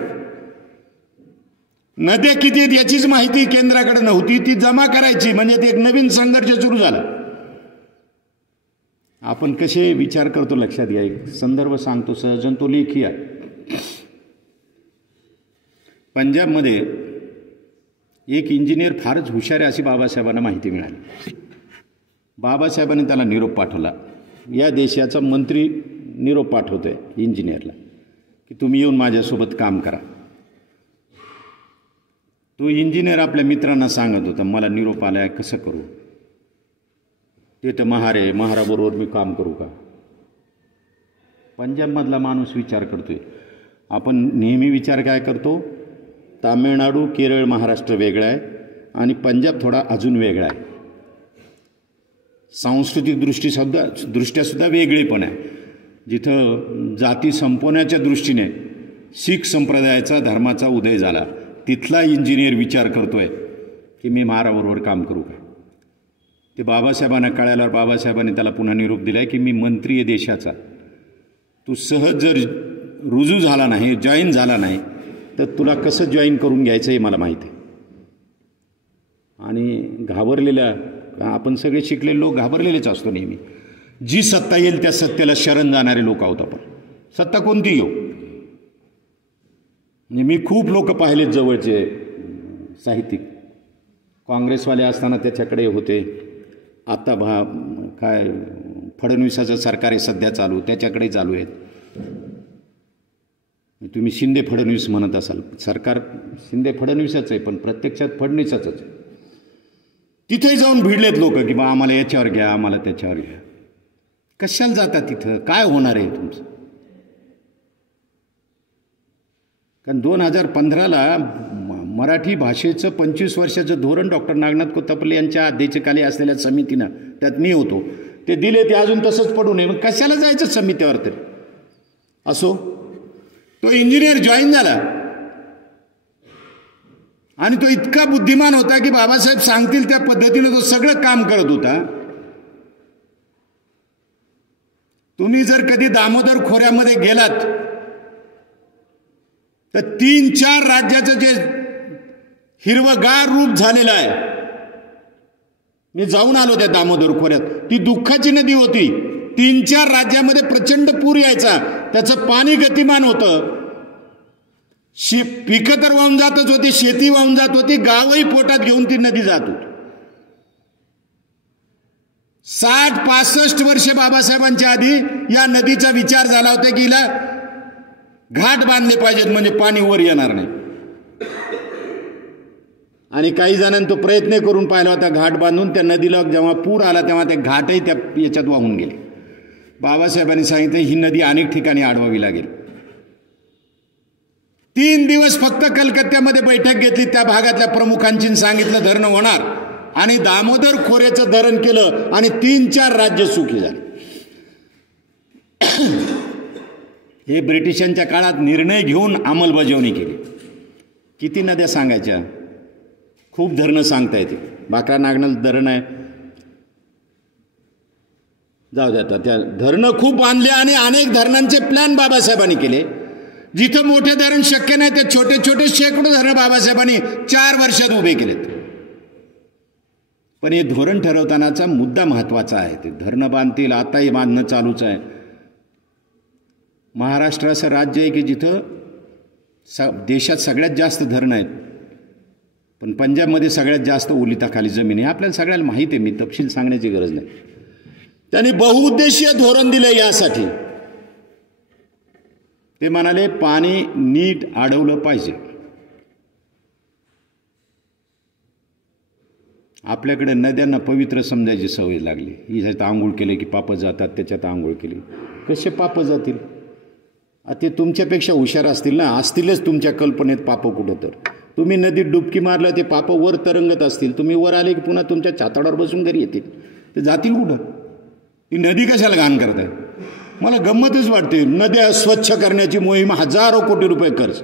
नद्या किती आहेत याचीच माहिती केंद्राकडे नव्हती, ती जमा करायची म्हणजे ते एक नवीन संघर्ष सुरू झाला. आपण कसे विचार करतो लक्षात घ्या. एक संदर्भ सांगतो सहज, तो लेखी आहे. पंजाबमध्ये एक इंजिनियर फारच हुशार आहे अशी बाबासाहेबांना माहिती मिळाली. बाबासाहेबांनी त्याला निरोप पाठवला. या देशाचा मंत्री निरोप पाठवतोय इंजिनियरला की तुम्ही येऊन माझ्यासोबत काम करा. तो इंजिनियर आपल्या मित्रांना सांगत होता मला निरोप आलाय कसं करू. ते तर महाराबरोबर मी काम करू का. पंजाबमधला माणूस विचार करतोय. आपण नेहमी विचार काय करतो, तामिळनाडू केरळ महाराष्ट्र वेगळा आहे आणि पंजाब थोडा अजून वेगळा आहे. सांस्कृतिक दृष्ट्यासुद्धा वेगळे पण आहे. जिथं जाती संपवण्याच्या दृष्टीने शीख संप्रदायाचा धर्माचा उदय झाला, तिथला इंजिनियर विचार करतोय की मी महाराबरोबर काम करू का. ते बाबासाहेबांना कळाल्यावर बाबासाहेबांनी त्याला पुन्हा निरोप दिलाय की मी मंत्री आहे देशाचा, तू सहज जर रुजू झाला नाही, जॉईन झाला नाही तर तुला कसं जॉईन करून घ्यायचं हे मला माहिती आहे. आणि घाबरलेल्या, आपण सगळे शिकलेले लोक घाबरलेलेच असतो नेहमी. जी सत्ता येईल त्या सत्तेला शरण जाणारे लोक आहोत आपण. सत्ता कोणती येऊ. मी खूप लोक पाहिलेत जवळचे साहित्यिक, काँग्रेसवाले असताना त्याच्याकडे होते. आता काय फडणवीसाचं सरकार आहे सध्या चालू, त्याच्याकडे चालू आहेत. तुम्ही शिंदे फडणवीस म्हणत असाल, सरकार शिंदे फडणवीसच आहे पण प्रत्यक्षात फडणवीसच आहे. तिथे जाऊन भिडलेत लोक की बा आम्हाला याच्यावर घ्या, आम्हाला त्याच्यावर घ्या. कशाला जाता तिथं? काय होणार आहे तुमचं? कारण 2015ला मराठी भाषेचं 25 वर्षाचं धोरण डॉक्टर नागनाथ कोत्तापल्ले यांच्या अध्यक्षतेखाली असलेल्या समितीनं, त्यात मी होतो, ते दिले, ते अजून तसंच पडू नये. मग कशाला जायचं समितीवर? तरी असो, तो इंजिनियर जॉईन झाला आणि तो इतका बुद्धिमान होता की बाबासाहेब सांगतील त्या पद्धतीने तो सगळं काम करत होता. तुम्ही जर कधी दामोदर खोऱ्यामध्ये गेलात तर 3-4 राज्याचं जे हिरवगार रूप झालेलं आहे, मी जाऊन आलो त्या दामोदर खोऱ्यात, ती दुःखाची नदी होती. 3-4 राज्यामध्ये प्रचंड पूर यायचा, त्याचं पाणी गतिमान होतं, पिकं तर वाहून जातच होती, शेती वाहून जात होती, गावही पोटात घेऊन ती नदी जात होती. 60-65 वर्षे बाबासाहेबांच्या आधी या नदीचा विचार झाला होता की हिला घाट बांधले पाहिजेत म्हणजे पाणी वर येणार नाही. आणि काही जणांनी तो प्रयत्न करून पाहिला होता घाट बांधून. त्या नदीला जेव्हा पूर आला तेव्हा ते घाटही त्या याच्यात वाहून गेले. बाबासाहेबांनी सांगितलं ही नदी अनेक ठिकाणी अडवावी लागेल. 3 दिवस फक्त कलकत्त्यामध्ये बैठक घेतली, त्या भागातल्या प्रमुखांची सांगितलं धरणं होणार, आणि दामोदर खोऱ्याचं धरण केलं आणि 3-4 राज्य सुखी झाले. हे ब्रिटिशांच्या काळात निर्णय घेऊन अंमलबजावणी केली. किती नद्या सांगायच्या? खूप धरणं सांगता येते. बाकरा नागनाथ धरण आहे, जाऊ द्या, त्या धरणं खूप बांधले आणि अनेक धरणांचे प्लॅन बाबासाहेबांनी केले. जिथं मोठे धरण शक्य नाही ते छोटे छोटे शेकडो धरणं बाबासाहेबांनी 4 वर्षात उभे केलेत. पण हे धोरण ठरवतानाचा मुद्दा महत्त्वाचा आहे. ते धरणं बांधतील, आताही बांधणं चालूच आहे. महाराष्ट्र असं राज्य आहे की जिथं देशात सगळ्यात जास्त धरणं आहेत, पण पंजाबमध्ये सगळ्यात जास्त ओलिताखाली जमीन आहे. आपल्याला सगळ्याला माहीत आहे, मी तपशील सांगण्याची गरज नाही. त्यांनी बहुउद्देशीय धोरण दिले यासाठी. ते म्हणाले पाणी नीट अडवलं पाहिजे. आपल्याकडे नद्यांना पवित्र समजायची सवय लागली. ह्याच्यात आंघोळ केले की पापं जातात, त्याच्यात आंघोळ केली. कसे पापं जातील? ते तुमच्यापेक्षा हुशार असतील ना, असतीलच तुमच्या कल्पनेत पापं कुठं. तर तुम्ही नदीत डुबकी मारलं, ते पापं वर तरंगत असतील. तुम्ही वर आले की पुन्हा तुमच्या छाताडावर बसून घरी येतील. ते जातील कुठं? ती नदी कशाला घाण करताय? मला गंमतच वाटते. नद्या स्वच्छ करण्याची मोहीम, हजारो कोटी रुपये खर्च.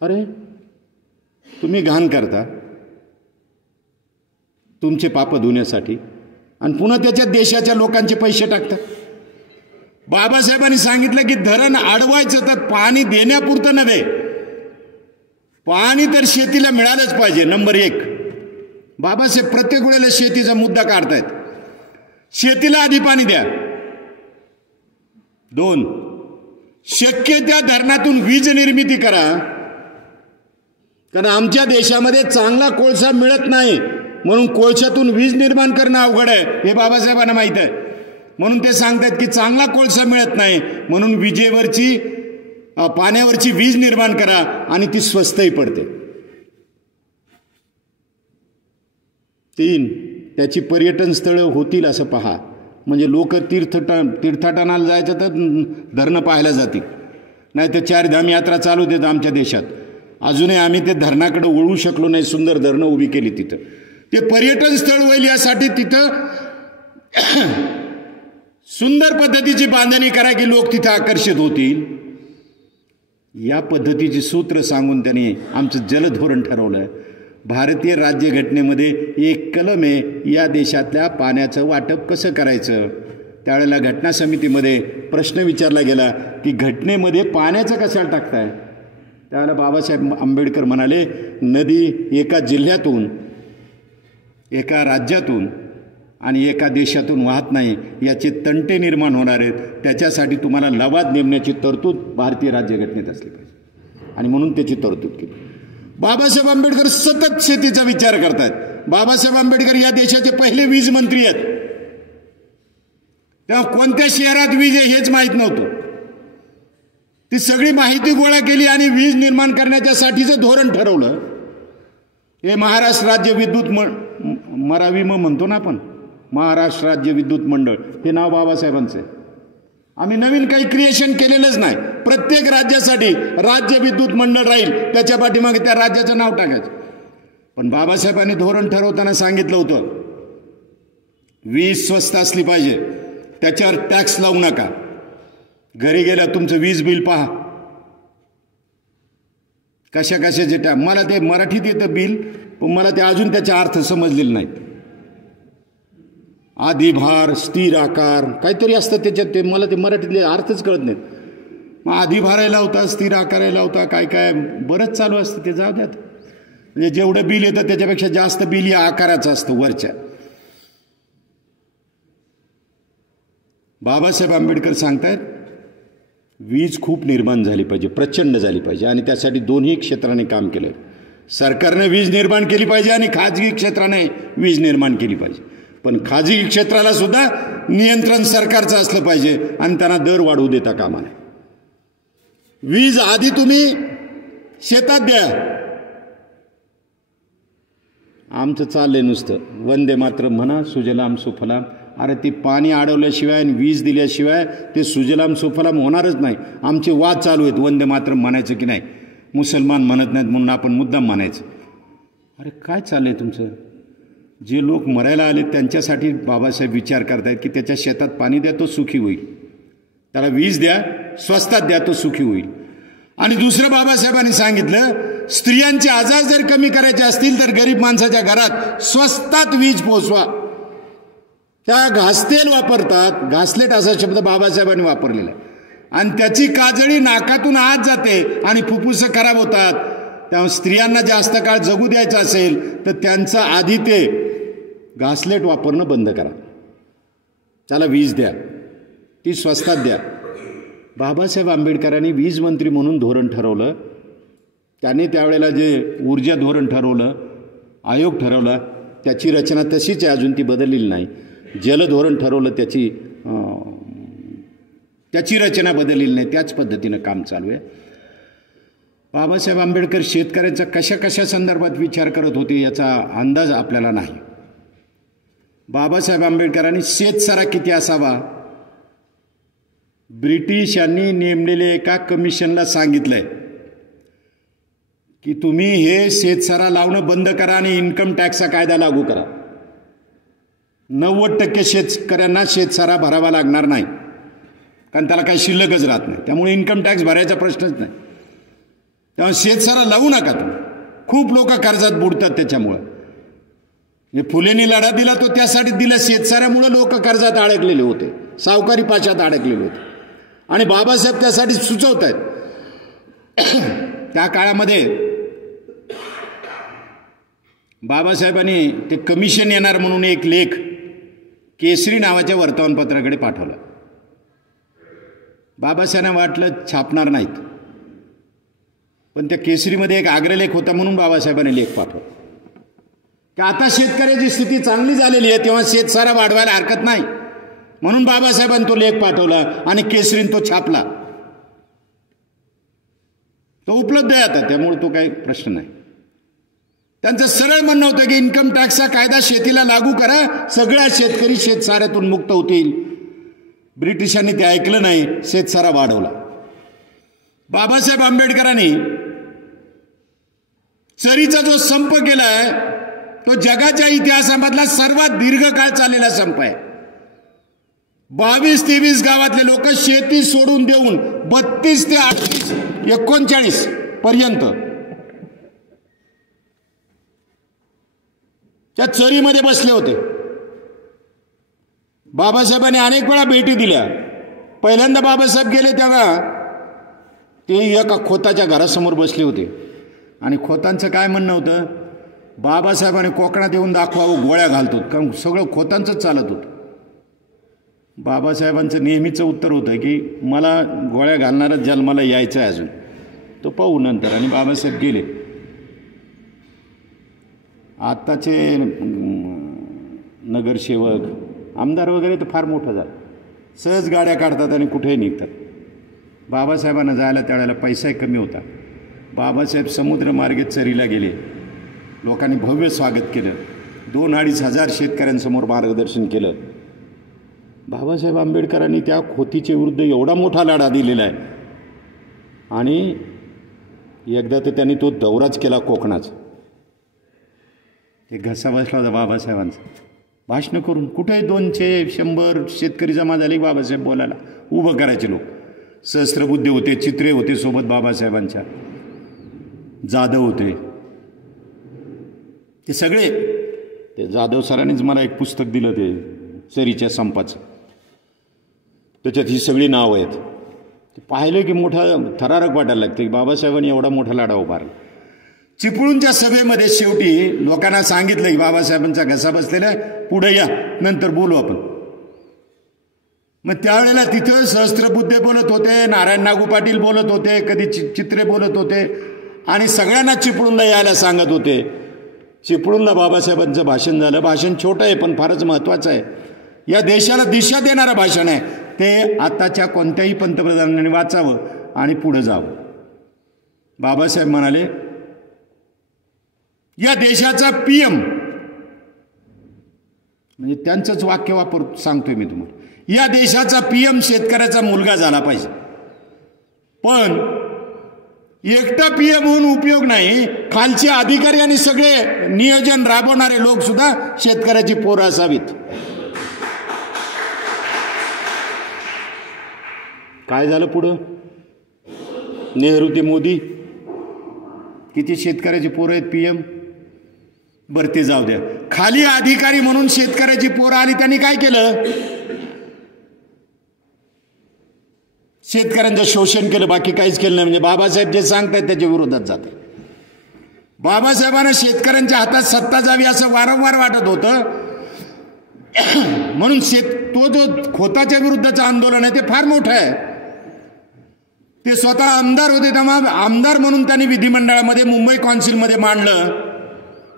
अरे तुम्ही घाण करता तुमचे पाप धुण्यासाठी आणि पुन्हा त्याच्यात देशाच्या लोकांचे पैसे टाकतात. बाबासाहेबांनी सांगितलं की धरण अडवायचं तर पाणी देण्यापुरतं नव्हे, पाणी तर शेतीला मिळालंच पाहिजे. नंबर 1, बाबासाहेब प्रत्येक वेळेला शेतीचा मुद्दा काढतायत. शेतीला आधी पाणी द्या. 2, शक्य त्या धरणातून वीज निर्मिती करा, कारण आमच्या देशामध्ये चांगला कोळसा मिळत नाही, म्हणून कोळशातून वीज निर्माण करणं अवघड आहे, हे बाबासाहेबांना माहीत आहे. म्हणून ते सांगतात की चांगला कोळसा मिळत नाही, म्हणून विजेवरची पाण्यावरची वीज निर्माण करा आणि ती स्वस्तही पडते. 3, त्याची पर्यटन स्थळं होतील असं पहा, म्हणजे लोक तीर्थाटनाला जायचं तर धरणं पाहायला जातील. नाही तर 4 धाम यात्रा चालू देत आमच्या देशात. अजूनही आम्ही ते धरणाकडे वळू शकलो नाही. सुंदर धरणं उभी केली तिथं. ते पर्यटन स्थळ होईल यासाठी तिथं सुंदर पद्धतीची बांधणी करा की लोक तिथं आकर्षित होतील. या पद्धतीची सूत्र सांगून त्यांनी आमचं जलधोरण ठरवलं. भारतीय राज्यघटनेमध्ये एक कलम आहे, या देशातल्या पाण्याचं वाटप कसं करायचं. त्यावेळेला घटना समितीमध्ये प्रश्न विचारला गेला की घटनेमध्ये पाण्याचं कशाला टाकताय. त्यावेळेला बाबासाहेब आंबेडकर म्हणाले, नदी एका जिल्ह्यातून, एका राज्यातून आणि एका देशातून वाहत नाही, याचे तंटे निर्माण होणार आहेत. त्याच्यासाठी तुम्हाला लवाद नेमण्याची तरतूद भारतीय राज्यघटनेत असली पाहिजे, आणि म्हणून त्याची तरतूद केली. बाबासाहेब आंबेडकर सतत शेतीचा विचार करतात. बाबासाहेब आंबेडकर या देशाचे पहिले वीज मंत्री आहेत. तेव्हा कोणत्या शहरात वीज आहे हेच माहीत नव्हतं. ती सगळी माहिती गोळा केली आणि वीज निर्माण करण्याच्यासाठीचं धोरण ठरवलं. हे महाराष्ट्र राज्य विद्युत मरावी म्हणतो ना आपण, महाराष्ट्र राज्य विद्युत मंडळ, हे नाव बाबासाहेबांचं आहे. आम्ही नवीन काही क्रिएशन केलेलंच नाही. प्रत्येक राज्यासाठी राज्य विद्युत मंडळ राहील, त्याच्या पाठीमागे त्या राज्याचं नाव टाकायचं. पण बाबासाहेबांनी धोरण ठरवताना सांगितलं होतं, वीज स्वस्त असली पाहिजे, त्याच्यावर टॅक्स लावू नका. घरी गेल्या तुमचं वीज बिल पहा, कशा कशाचे टॅक्स. मला ते मराठीत येतं बिल, पण मला ते अजून त्याचे अर्थ समजलेले नाहीत. आधिभार, स्थिर आकार काहीतरी असतं त्याच्यात, ते मला ते मराठीतले अर्थच कळत नाहीत. मग आधिभारायला होता, स्थिर आकारायला होता, काय काय बरंच चालू असतं ते. जाऊ द्यात, म्हणजे जेवढं बिल येतं त्याच्यापेक्षा जास्त बिल या आकाराचं असतं वरच्या. बाबासाहेब आंबेडकर सांगतायत वीज खूप निर्माण झाली पाहिजे, प्रचंड झाली पाहिजे, आणि त्यासाठी दोन्ही क्षेत्राने काम केलं. सरकारने वीज निर्माण केली पाहिजे आणि खाजगी क्षेत्राने वीज निर्माण केली पाहिजे. पण खाजगी क्षेत्राला सुद्धा नियंत्रण सरकारचं असलं पाहिजे आणि त्यांना दर वाढवू देता कामा नये. वीज आधी तुम्ही शेतात द्या. आमचं चाललंय नुसतं वंदे मातरम म्हणा, सुजलाम सुफलाम. अरे ती पाणी अडवल्याशिवाय आणि वीज दिल्याशिवाय ते सुजलाम सुफलाम होणारच नाही. आमचे वाद चालू आहेत, वंदे मातरम म्हणायचं की नाही. मुसलमान म्हणत नाहीत म्हणून आपण मुद्दाम म्हणायचं. अरे काय चाललंय तुमचं? जे लोक मरायला आले त्यांच्यासाठी बाबासाहेब विचार करतायत की त्याच्या शेतात पाणी द्या, तो सुखी होईल. त्याला वीज द्या, स्वस्तात द्या, तो सुखी होईल. आणि दुसरं बाबासाहेबांनी सांगितलं, स्त्रियांचे आजार जर कमी करायचे असतील तर गरीब माणसाच्या घरात स्वस्तात वीज पोहोचवा. त्या घासतेल वापरतात, घासलेट असा शब्द बाबासाहेबांनी वापरलेला आहे, आणि त्याची काजळी नाकातून आत जाते आणि फुफ्फुस खराब होतात. त्यामुळे स्त्रियांना जास्त काळ जगू द्यायचं असेल तर त्यांचं आधी ते घासलेट वापरणं बंद करा. त्याला वीज द्या, ती स्वस्तात द्या. बाबासाहेब आंबेडकरांनी वीज मंत्री म्हणून धोरण ठरवलं. त्याने त्यावेळेला जे ऊर्जा धोरण ठरवलं, आयोग ठरवला, त्याची रचना तशीच आहे, अजून ती बदललेली नाही. जल धोरण ठरवलं, त्याची रचना बदललेली नाही, त्याच पद्धतीनं काम चालू आहे. बाबासाहेब आंबेडकर शेतकऱ्यांचा कशा कशा संदर्भात विचार करत होते याचा अंदाज आपल्याला नाही. बाबासाहेब आंबेडकरांनी शेतसारा किती असावा, ब्रिटिशांनी नेमलेल्या एका कमिशनला सांगितलंय की तुम्ही हे शेतसारा लावणं बंद करा आणि इन्कम टॅक्सचा कायदा लागू करा. 90% शेतकऱ्यांना शेतसारा भरावा लागणार नाही, कारण त्याला काही शिल्लकच राहत नाही. त्यामुळे इन्कम टॅक्स भरायचा प्रश्नच नाही. त्यामुळे शेतसारा लावू नका तुम्ही. खूप लोक कर्जात बुडतात त्याच्यामुळं. फुलेंनी लढा दिला तो त्यासाठी दिला, शेतसाऱ्यामुळे लोक कर्जात अडकलेले होते, सावकारी पाशात अडकलेले होते, आणि बाबासाहेब त्यासाठी सुचवत आहेत. त्या काळामध्ये बाबासाहेबांनी ते कमिशन येणार म्हणून एक लेख केसरी नावाच्या वर्तमानपत्राकडे पाठवला. बाबासाहेबांना वाटलं छापणार नाहीत, पण त्या केसरीमध्ये एक आग्रलेख होता म्हणून बाबासाहेबांनी लेख पाठवला की आता शेतकऱ्याची स्थिती चांगली झालेली आहे, तेव्हा शेतसारा वाढवायला हरकत नाही, म्हणून बाबासाहेबांनी तो लेख पाठवला आणि केसरीने तो छापला. तो उपलब्ध आहे आता, त्यामुळे तो काही प्रश्न नाही. त्यांचं सरळ म्हणणं होतं की इन्कम टॅक्सचा कायदा शेतीला लागू करा, सगळ्या शेतकरी शेतसाऱ्यातून मुक्त होतील. ब्रिटिशांनी ते ऐकलं नाही, शेतसारा वाढवला. बाबासाहेब आंबेडकरांनी चरीचा जो संप केलाय तो जगाच्या इतिहासामधला सर्वात दीर्घकाळ चाललेला संप आहे. 22-23 गावातले लोक शेती सोडून देऊन 32 ते 38, 39 पर्यंत त्या चरीमध्ये बसले होते. बाबासाहेबांनी अनेक वेळा भेटी दिल्या. पहिल्यांदा बाबासाहेब गेले तेव्हा ते एका खोताच्या घरासमोर बसले होते, आणि खोतांचं काय म्हणणं होतं, बाबासाहेबांनी कोकणात येऊन दाखवावं, गोळ्या घालतो, कारण सगळं खोतांचंच चालत होतं. बाबासाहेबांचं नेहमीचं उत्तर होतं की मला गोळ्या घालणारा जन्माला यायचं आहे अजून, तो पाहू नंतर. आणि बाबासाहेब गेले. आत्ताचे नगरसेवक, आमदार वगैरे तर फार मोठं झालं, सहज गाड्या काढतात आणि कुठेही निघतात. बाबासाहेबांना जायला त्यावेळेला पैसाही कमी होता. बाबासाहेब समुद्रमार्गे चरीला गेले. लोकांनी भव्य स्वागत केलं. 2-2.5 हजार शेतकऱ्यांसमोर मार्गदर्शन केलं. बाबासाहेब आंबेडकरांनी त्या खोतीच्या विरुद्ध एवढा मोठा लढा दिलेला आहे. आणि एकदा तर त्यांनी तो दौराच केला कोकणाचा. ते घसा बसला होता बाबासाहेबांचा भाषणं करून. कुठे 200-100 शेतकरी जमा झाले बाबासाहेब बोलायला, उभं करायचे लोक. सहस्त्रबुद्धे होते, चित्रे होते सोबत बाबासाहेबांच्या, जाधव होते, ते सगळे. ते जाधव सरांनीच मला एक पुस्तक दिलं, ते सरीच्या संपाचं. त्याच्यात ही सगळी नावं आहेत. ते पाहिलं की मोठा थरारक वाटायला लागते की बाबासाहेबांनी एवढा मोठा लढा उभारला. चिपळूणच्या सभेमध्ये शेवटी लोकांना सांगितलं की बाबासाहेबांचा घसा बसलेला आहे, पुढे या, नंतर बोलू आपण. मग त्यावेळेला तिथं सहस्त्रबुद्धे बोलत होते, नारायण नागू पाटील बोलत होते, कधी चित्रे बोलत होते, आणि सगळ्यांना चिपळूणला यायला सांगत होते. चिपळूणला बाबासाहेबांचं भाषण झालं. भाषण छोटं आहे पण फारच महत्त्वाचं आहे. या देशाला दिशा देणारं भाषण आहे. ते आताच्या कोणत्याही पंतप्रधानांनी वाचावं आणि पुढे जावं. बाबासाहेब म्हणाले, या देशाचा PM, म्हणजे त्यांचंच वाक्य सांगतोय मी तुम्हाला, या देशाचा PM शेतकऱ्याचा मुलगा झाला पाहिजे. पण एकटा PM होऊन उपयोग नाही, खालचे अधिकारी आणि सगळे नियोजन राबवणारे लोक सुद्धा शेतकऱ्याची पोरं असावीत. काय झालं पुढं? नेहरू ते मोदी, किती शेतकऱ्याची पोरं आहेत PM. बरं ते जाऊ द्या. खाली अधिकारी म्हणून शेतकऱ्याची पोरं आली, त्यांनी काय केलं? शेतकऱ्यांचं शोषण केलं, बाकी काहीच केलं नाही. म्हणजे बाबासाहेब जे सांगतायत त्याच्या विरोधात जाते. बाबासाहेबांना शेतकऱ्यांच्या हातात सत्ता जावी असं वारंवार वाटत होतं. म्हणून तो जो खोताच्या विरुद्धचं आंदोलन आहे ते फार मोठं आहे. ते स्वतः आमदार होते, तेव्हा आमदार म्हणून त्यांनी विधिमंडळामध्ये मुंबई कौन्सिलमध्ये मांडलं.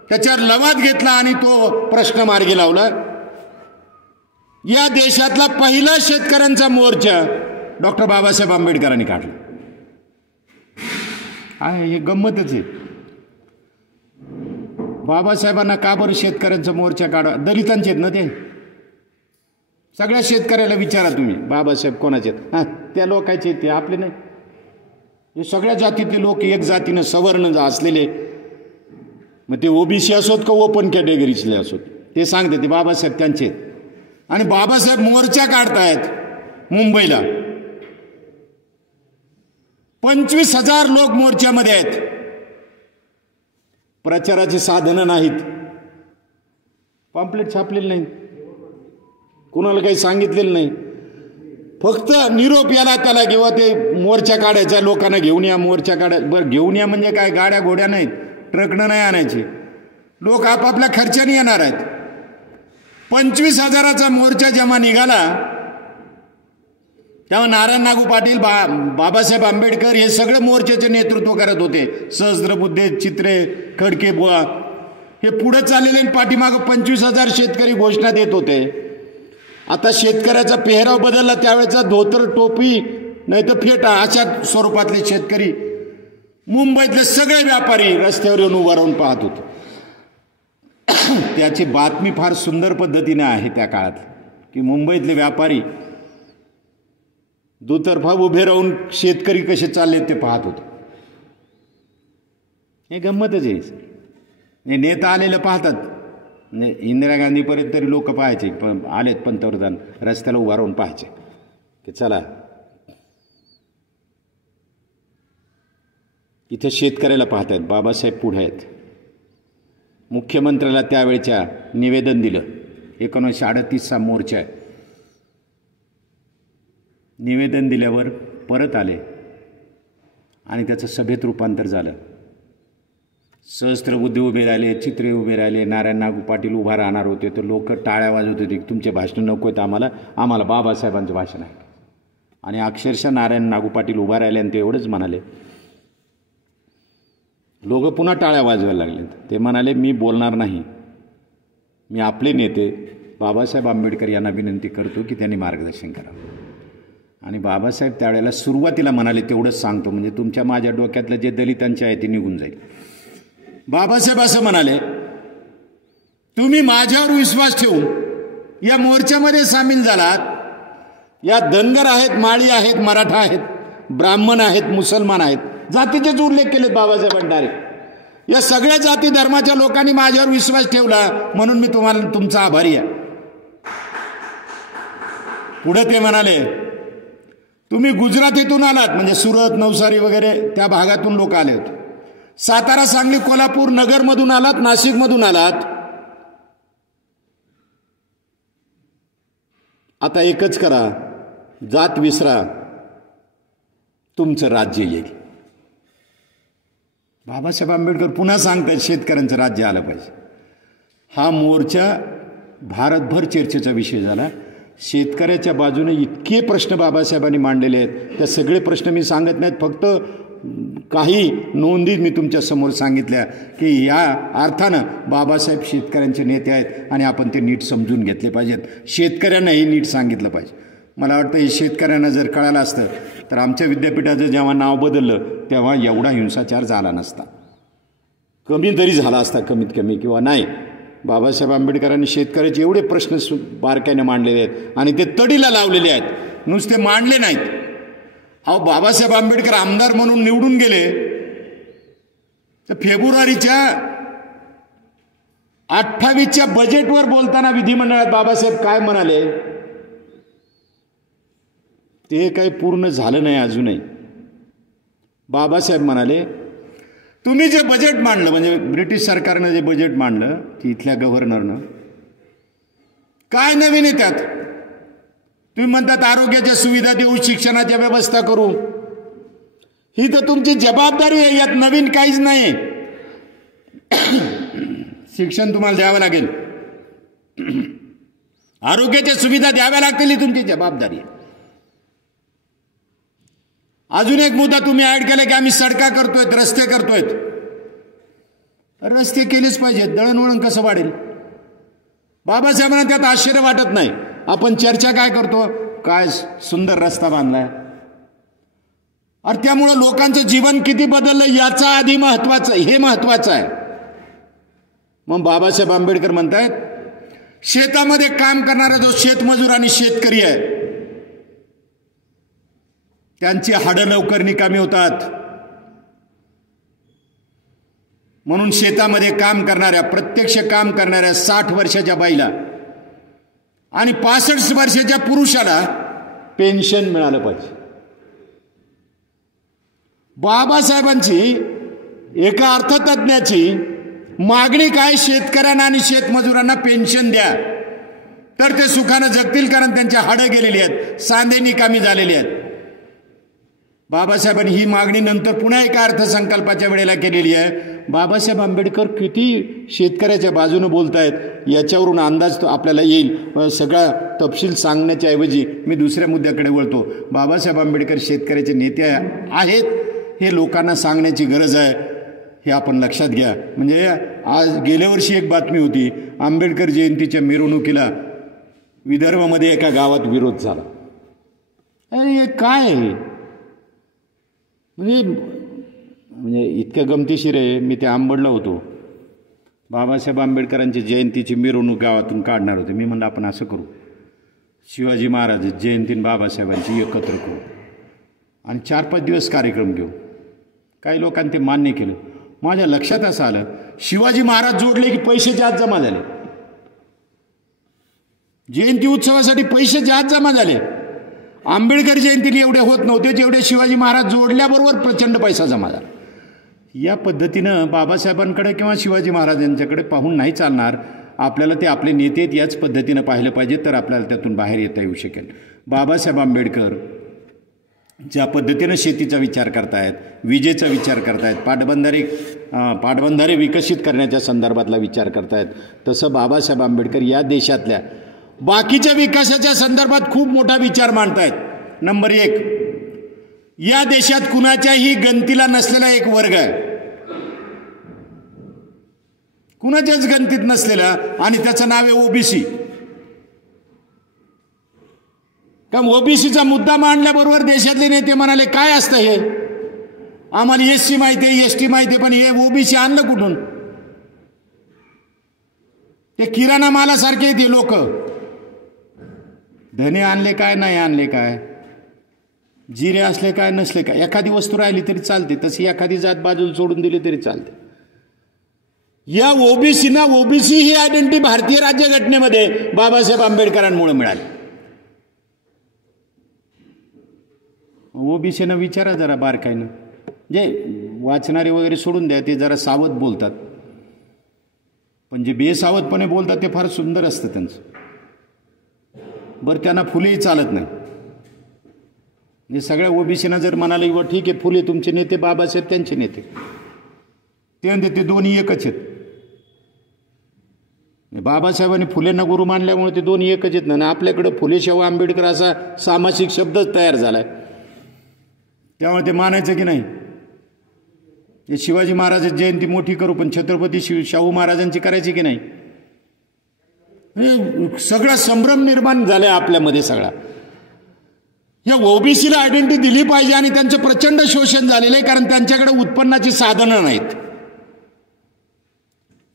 त्याच्यावर लवाद घेतला आणि तो प्रश्न मार्गी लावला. या देशातला पहिला शेतकऱ्यांचा मोर्चा डॉक्टर बाबासाहेब आंबेडकरांनी काढला. हे गंमतच आहे. बाबासाहेबांना का बरं शेतकऱ्यांचा मोर्चा काढा? दलितांचे आहेत ना ते. सगळ्या शेतकऱ्याला विचारा तुम्ही, बाबासाहेब कोणाचे आहेत? हां, त्या लोकांचे आहेत, ते आपले नाही. हे सगळ्या जातीतले लोक, एक जातीनं सवर्ण असलेले, मग ते OBC असोत का ओपन कॅटेगरीतले असोत, ते सांगते ते बाबासाहेब त्यांचे आहेत. आणि बाबासाहेब मोर्चा काढतायत मुंबईला. 25,000 लोक मोर्चामध्ये आहेत. प्रचाराची साधनं नाहीत, पॉम्पलेट छापलेले नाहीत, कुणाला काही सांगितलेलं नाही. फक्त निरोप याला त्याला किंवा ते मोर्चा काढायचा, लोकांना घेऊन या, मोर्चा काढायचा. बरं, घेऊन या म्हणजे काय? गाड्या घोड्या नाहीत, ट्रकनं नाही आणायचे, लोक आपापल्या खर्चाने येणार आहेत. 25,000चा मोर्चा जेव्हा निघाला तेव्हा नारायण नागू पाटील, बाबासाहेब आंबेडकर हे सगळे मोर्चाचे नेतृत्व करत होते. सहस्त्रबुद्धे, चित्रे, खडके बुवा हे पुढे चाललेले, पाठीमागं 25,000 शेतकरी घोषणा देत होते. आता शेतकऱ्याचा पेहराव बदलला. त्यावेळेचा धोतर, टोपी नाही तर फेटा अशा स्वरूपातले शेतकरी, मुंबईतले सगळे व्यापारी रस्त्यावर येऊन उभा राहून पाहत होते. त्याची बातमी फार सुंदर पद्धतीने आहे त्या काळात, की मुंबईतले व्यापारी दुतर्फा उभे राहून शेतकरी कसे चालले ते पाहत होते. हे गंमतच आहे. नेता आलेलं पाहतात. म्हणजे इंदिरा गांधीपर्यंत तरी लोक पाहायचे, पण आलेत पंतप्रधान, रस्त्याला उभा राहून पाहायचे की चला. इथे शेतकऱ्याला पाहतायत, बाबासाहेब पुढे आहेत. मुख्यमंत्र्याला त्यावेळेच्या निवेदन दिलं. 1938चा मोर्चा आहे. निवेदन दिल्यावर परत आले आणि त्याचं सभेत रूपांतर झालं. सहस्त्रबुद्धे उभे राहिले, चित्रे उभे राहिले, नारायण नागू पाटील उभा राहणार होते, तर लोक टाळ्या वाजवत होते की तुमचे भाषण नको आहेत आम्हाला बाबासाहेबांचं भाषण आहे. आणि अक्षरशः नारायण नागू पाटील उभा राहिले आणि ते एवढंच म्हणाले. लोक पुन्हा टाळ्या वाजवायला लागले. ते म्हणाले, मी बोलणार नाही, मी आपले नेते बाबासाहेब आंबेडकर यांना विनंती करतो की त्यांनी मार्गदर्शन करावं. आणि बाबासाहेब त्यावेळेला सुरुवातीला म्हणाले, तेवढंच सांगतो, म्हणजे तुमच्या माझ्या डोक्यातलं जे दलितांचे आहे ते निघून जाईल. बाबासाहेब असं म्हणाले, तुम्ही माझ्यावर विश्वास ठेवून या मोर्चामध्ये सामील झालात, या धनगर आहेत, माळी आहेत, मराठा आहेत, ब्राह्मण आहेत, मुसलमान आहेत, जातीचेच उल्लेख केलेत बाबासाहेबांनी डायरेक्ट। या सगळ्या जाती धर्माच्या लोकांनी माझ्यावर विश्वास ठेवला म्हणून मी तुमचा आभारी आहे। पुढे ते म्हणाले, तुम्ही गुजरातीतून आलात, म्हणजे सुरत, नवसारी वगैरे त्या भागातून लोक आले होते। सातारा, सांगली, कोल्हापूर, नगरमधून आलात, नाशिकमधून आलात। आता एकच करा, जात विसरा, तुमचं राज्य येईल। बाबासाहेब आंबेडकर पुन्हा सांगतात शेतकऱ्यांचं राज्य आलं पाहिजे। हा मोर्चा भारतभर चर्चेचा विषय झाला। शेतकऱ्याच्या बाजूने इतके प्रश्न बाबासाहेबांनी मांडलेले आहेत, त्या सगळे प्रश्न मी सांगत नाहीत, फक्त काही नोंदी मी तुमच्या समोर सांगितल्या की या अर्थानं बाबासाहेब शेतकऱ्यांचे नेते आहेत आणि आपण ते नीट समजून घेतले पाहिजेत। शेतकऱ्यांनाही नीट सांगितलं पाहिजे। मला वाटतं हे शेतकऱ्यांना जर कळालं असतं तर आमच्या विद्यापीठाचं जेव्हा नाव बदललं तेव्हा एवढा हिंसाचार झाला नसता, कमी तरी झाला असता कमीत कमी, किंवा नाही। बाबासाहेब आंबेडकरांनी शेतकऱ्याचे एवढे प्रश्न बारकाईने मांडलेले आहेत आणि ते तडीला लावलेले आहेत, नुसते मांडले नाहीत। अहो, बाबासाहेब आंबेडकर आमदार म्हणून निवडून गेले तर फेब्रुवारीच्या 28च्या बजेटवर बोलताना विधिमंडळात बाबासाहेब काय म्हणाले ते काही पूर्ण झालं नाही अजूनही। बाबासाहेब म्हणाले, तुम्ही जे बजेट मांडलं, म्हणजे ब्रिटिश सरकारनं जे बजेट मांडलं की इथल्या गव्हर्नरनं, काय नवीन आहे त्यात? तुम्ही म्हणतात आरोग्याच्या सुविधा देऊ, शिक्षणाच्या व्यवस्था करू, ही तर तुमची जबाबदारी आहे, यात नवीन काहीच नाही। शिक्षण तुम्हाला द्यावं लागेल, आरोग्याच्या सुविधा द्याव्या लागतील, ही तुमची जबाबदारी आहे। अजून एक मुद्दा तुम्ही ऍड केला की आम्ही सडका करतोय, रस्ते करतोय। रस्ते केलेच पाहिजेत, दळणवळण कसं वाढेल? बाबासाहेबांना त्यात आश्चर्य वाटत नाही। आपण चर्चा काय करतो, काय सुंदर रस्ता बांधलाय, अरे त्यामुळे लोकांचं जीवन किती बदललं याचा आधी महत्वाचं, हे महत्वाचं आहे। मग बाबासाहेब आंबेडकर म्हणतायत, शेतामध्ये काम करणारा जो शेतमजूर आणि शेतकरी आहे त्यांची हाडं लवकर निकामी होतात, म्हणून शेतामध्ये काम करणाऱ्या, प्रत्यक्ष काम करणाऱ्या 60 वर्षाच्या बाईला आणि 65 वर्षाच्या पुरुषाला पेन्शन मिळालं पाहिजे। बाबासाहेबांची एका अर्थतज्ञाची मागणी काय, शेतकऱ्यांना आणि शेतमजुरांना पेन्शन द्या तर ते सुखानं जगतील, कारण त्यांच्या हाडं गेलेली आहेत, सांधे निकामी झालेले आहेत। बाबासाहेबांनी ही मागणी नंतर पुन्हा एका अर्थसंकल्पाच्या वेळेला केलेली आहे। बाबासाहेब आंबेडकर किती शेतकऱ्याच्या बाजूने बोलतायत याच्यावरून अंदाज तो आपल्याला येईल। सगळा तपशील सांगण्याच्या ऐवजी मी दुसऱ्या मुद्द्याकडे वळतो। बाबासाहेब आंबेडकर शेतकऱ्याचे नेते आहेत हे लोकांना सांगण्याची गरज आहे, हे आपण लक्षात घ्या। म्हणजे आज गेल्या वर्षी एक बातमी होती, आंबेडकर जयंतीच्या मिरवणुकीला विदर्भामध्ये एका गावात विरोध झाला। अरे हे काय म्हणजे इतकं गमतीशीर आहे। मी ते आंबडला होतो, बाबासाहेब आंबेडकरांची जयंतीची मिरवणूक गावातून काढणार होते। मी म्हणलं आपण असं करू, शिवाजी महाराज जयंती बाबासाहेबांची एकत्र करू आणि 4-5 दिवस कार्यक्रम घेऊ। काही लोकांनी ते मान्य केलं। माझ्या लक्षात असं आलं, शिवाजी महाराज जोडले की पैशाचे आज जमा झाले, जयंती उत्सवासाठी पैशाचे आज जमा झाले। आंबेडकर जयंतीला एवढे होत नव्हते जेवढे शिवाजी महाराज जोडल्याबरोबर प्रचंड पैसा जमा झाला। या पद्धतीनं बाबासाहेबांकडे किंवा शिवाजी महाराजांच्याकडे पाहून नाही चालणार, आपल्याला ते आपले नेते आहेत याच पद्धतीनं पाहिलं पाहिजे, तर आपल्याला त्यातून बाहेर येता येऊ शकेल। बाबासाहेब आंबेडकर ज्या पद्धतीनं शेतीचा विचार करतायत, विजेचा विचार करतायत, पाटबंधारे विकसित करण्याच्या संदर्भातला विचार करतायत, तसं बाबासाहेब आंबेडकर या देशातल्या बाकीच्या विकासाच्या संदर्भात खूप मोठा विचार मांडतायत। नंबर 1, या देशात कुणाच्याही गणतीला नसलेला एक वर्ग आहे, कुणाच्याच गणतीत नसलेला, आणि त्याचं नाव आहे ओबीसी। कारण ओबीसीचा मुद्दा मांडल्याबरोबर देशातले नेते म्हणाले काय असतं हे, आम्हाला एससी माहिती आहे, एसटी माहिती आहे, पण हे ओबीसी आणलं कुठून? ते किराणा मालासारखे ते लोक, धने आणले काय, नाही आणले काय, जिरे असले काय, नसले काय, एखादी वस्तू राहिली तरी चालते, तशी एखादी जात बाजूला सोडून दिली तरी चालते. या ओबीसीना ओबीसी ही आयडेंटिटी भारतीय राज्यघटनेमध्ये बाबासाहेब आंबेडकरांमुळे मिळाली. ओबीसीनं विचारा जरा बारकाईनं, जे वाचणारे वगैरे सोडून द्या, ते जरा सावध बोलतात, पण जे बेसावधपणे बोलतात ते फार सुंदर असतं त्यांचं. बरं, त्यांना फुलेही चालत नाही. म्हणजे सगळ्या ओबीसीना जर म्हणाले व ठीक आहे फुले तुमचे नेते, बाबासाहेब त्यांचे नेते, ते म्हणते ते दोन्ही एकच आहेत. बाबासाहेबांनी फुलेंना गुरु मानल्यामुळे ते दोन्ही एकच आहेत ना. आपल्याकडं फुले शाहू आंबेडकर असा सामासिक शब्दच तयार झालाय, त्यामुळे ते मानायचं की नाही. ते शिवाजी महाराजांची जयंती मोठी करू, पण छत्रपती शाहू महाराजांची करायची की नाही. म्हणजे सगळा संभ्रम निर्माण झालाय आपल्यामध्ये सगळा. या ओबीसीला आयडेंटिटी दिली पाहिजे आणि त्यांचं प्रचंड शोषण झालेलं आहे, कारण त्यांच्याकडे उत्पन्नाची साधनं नाहीत.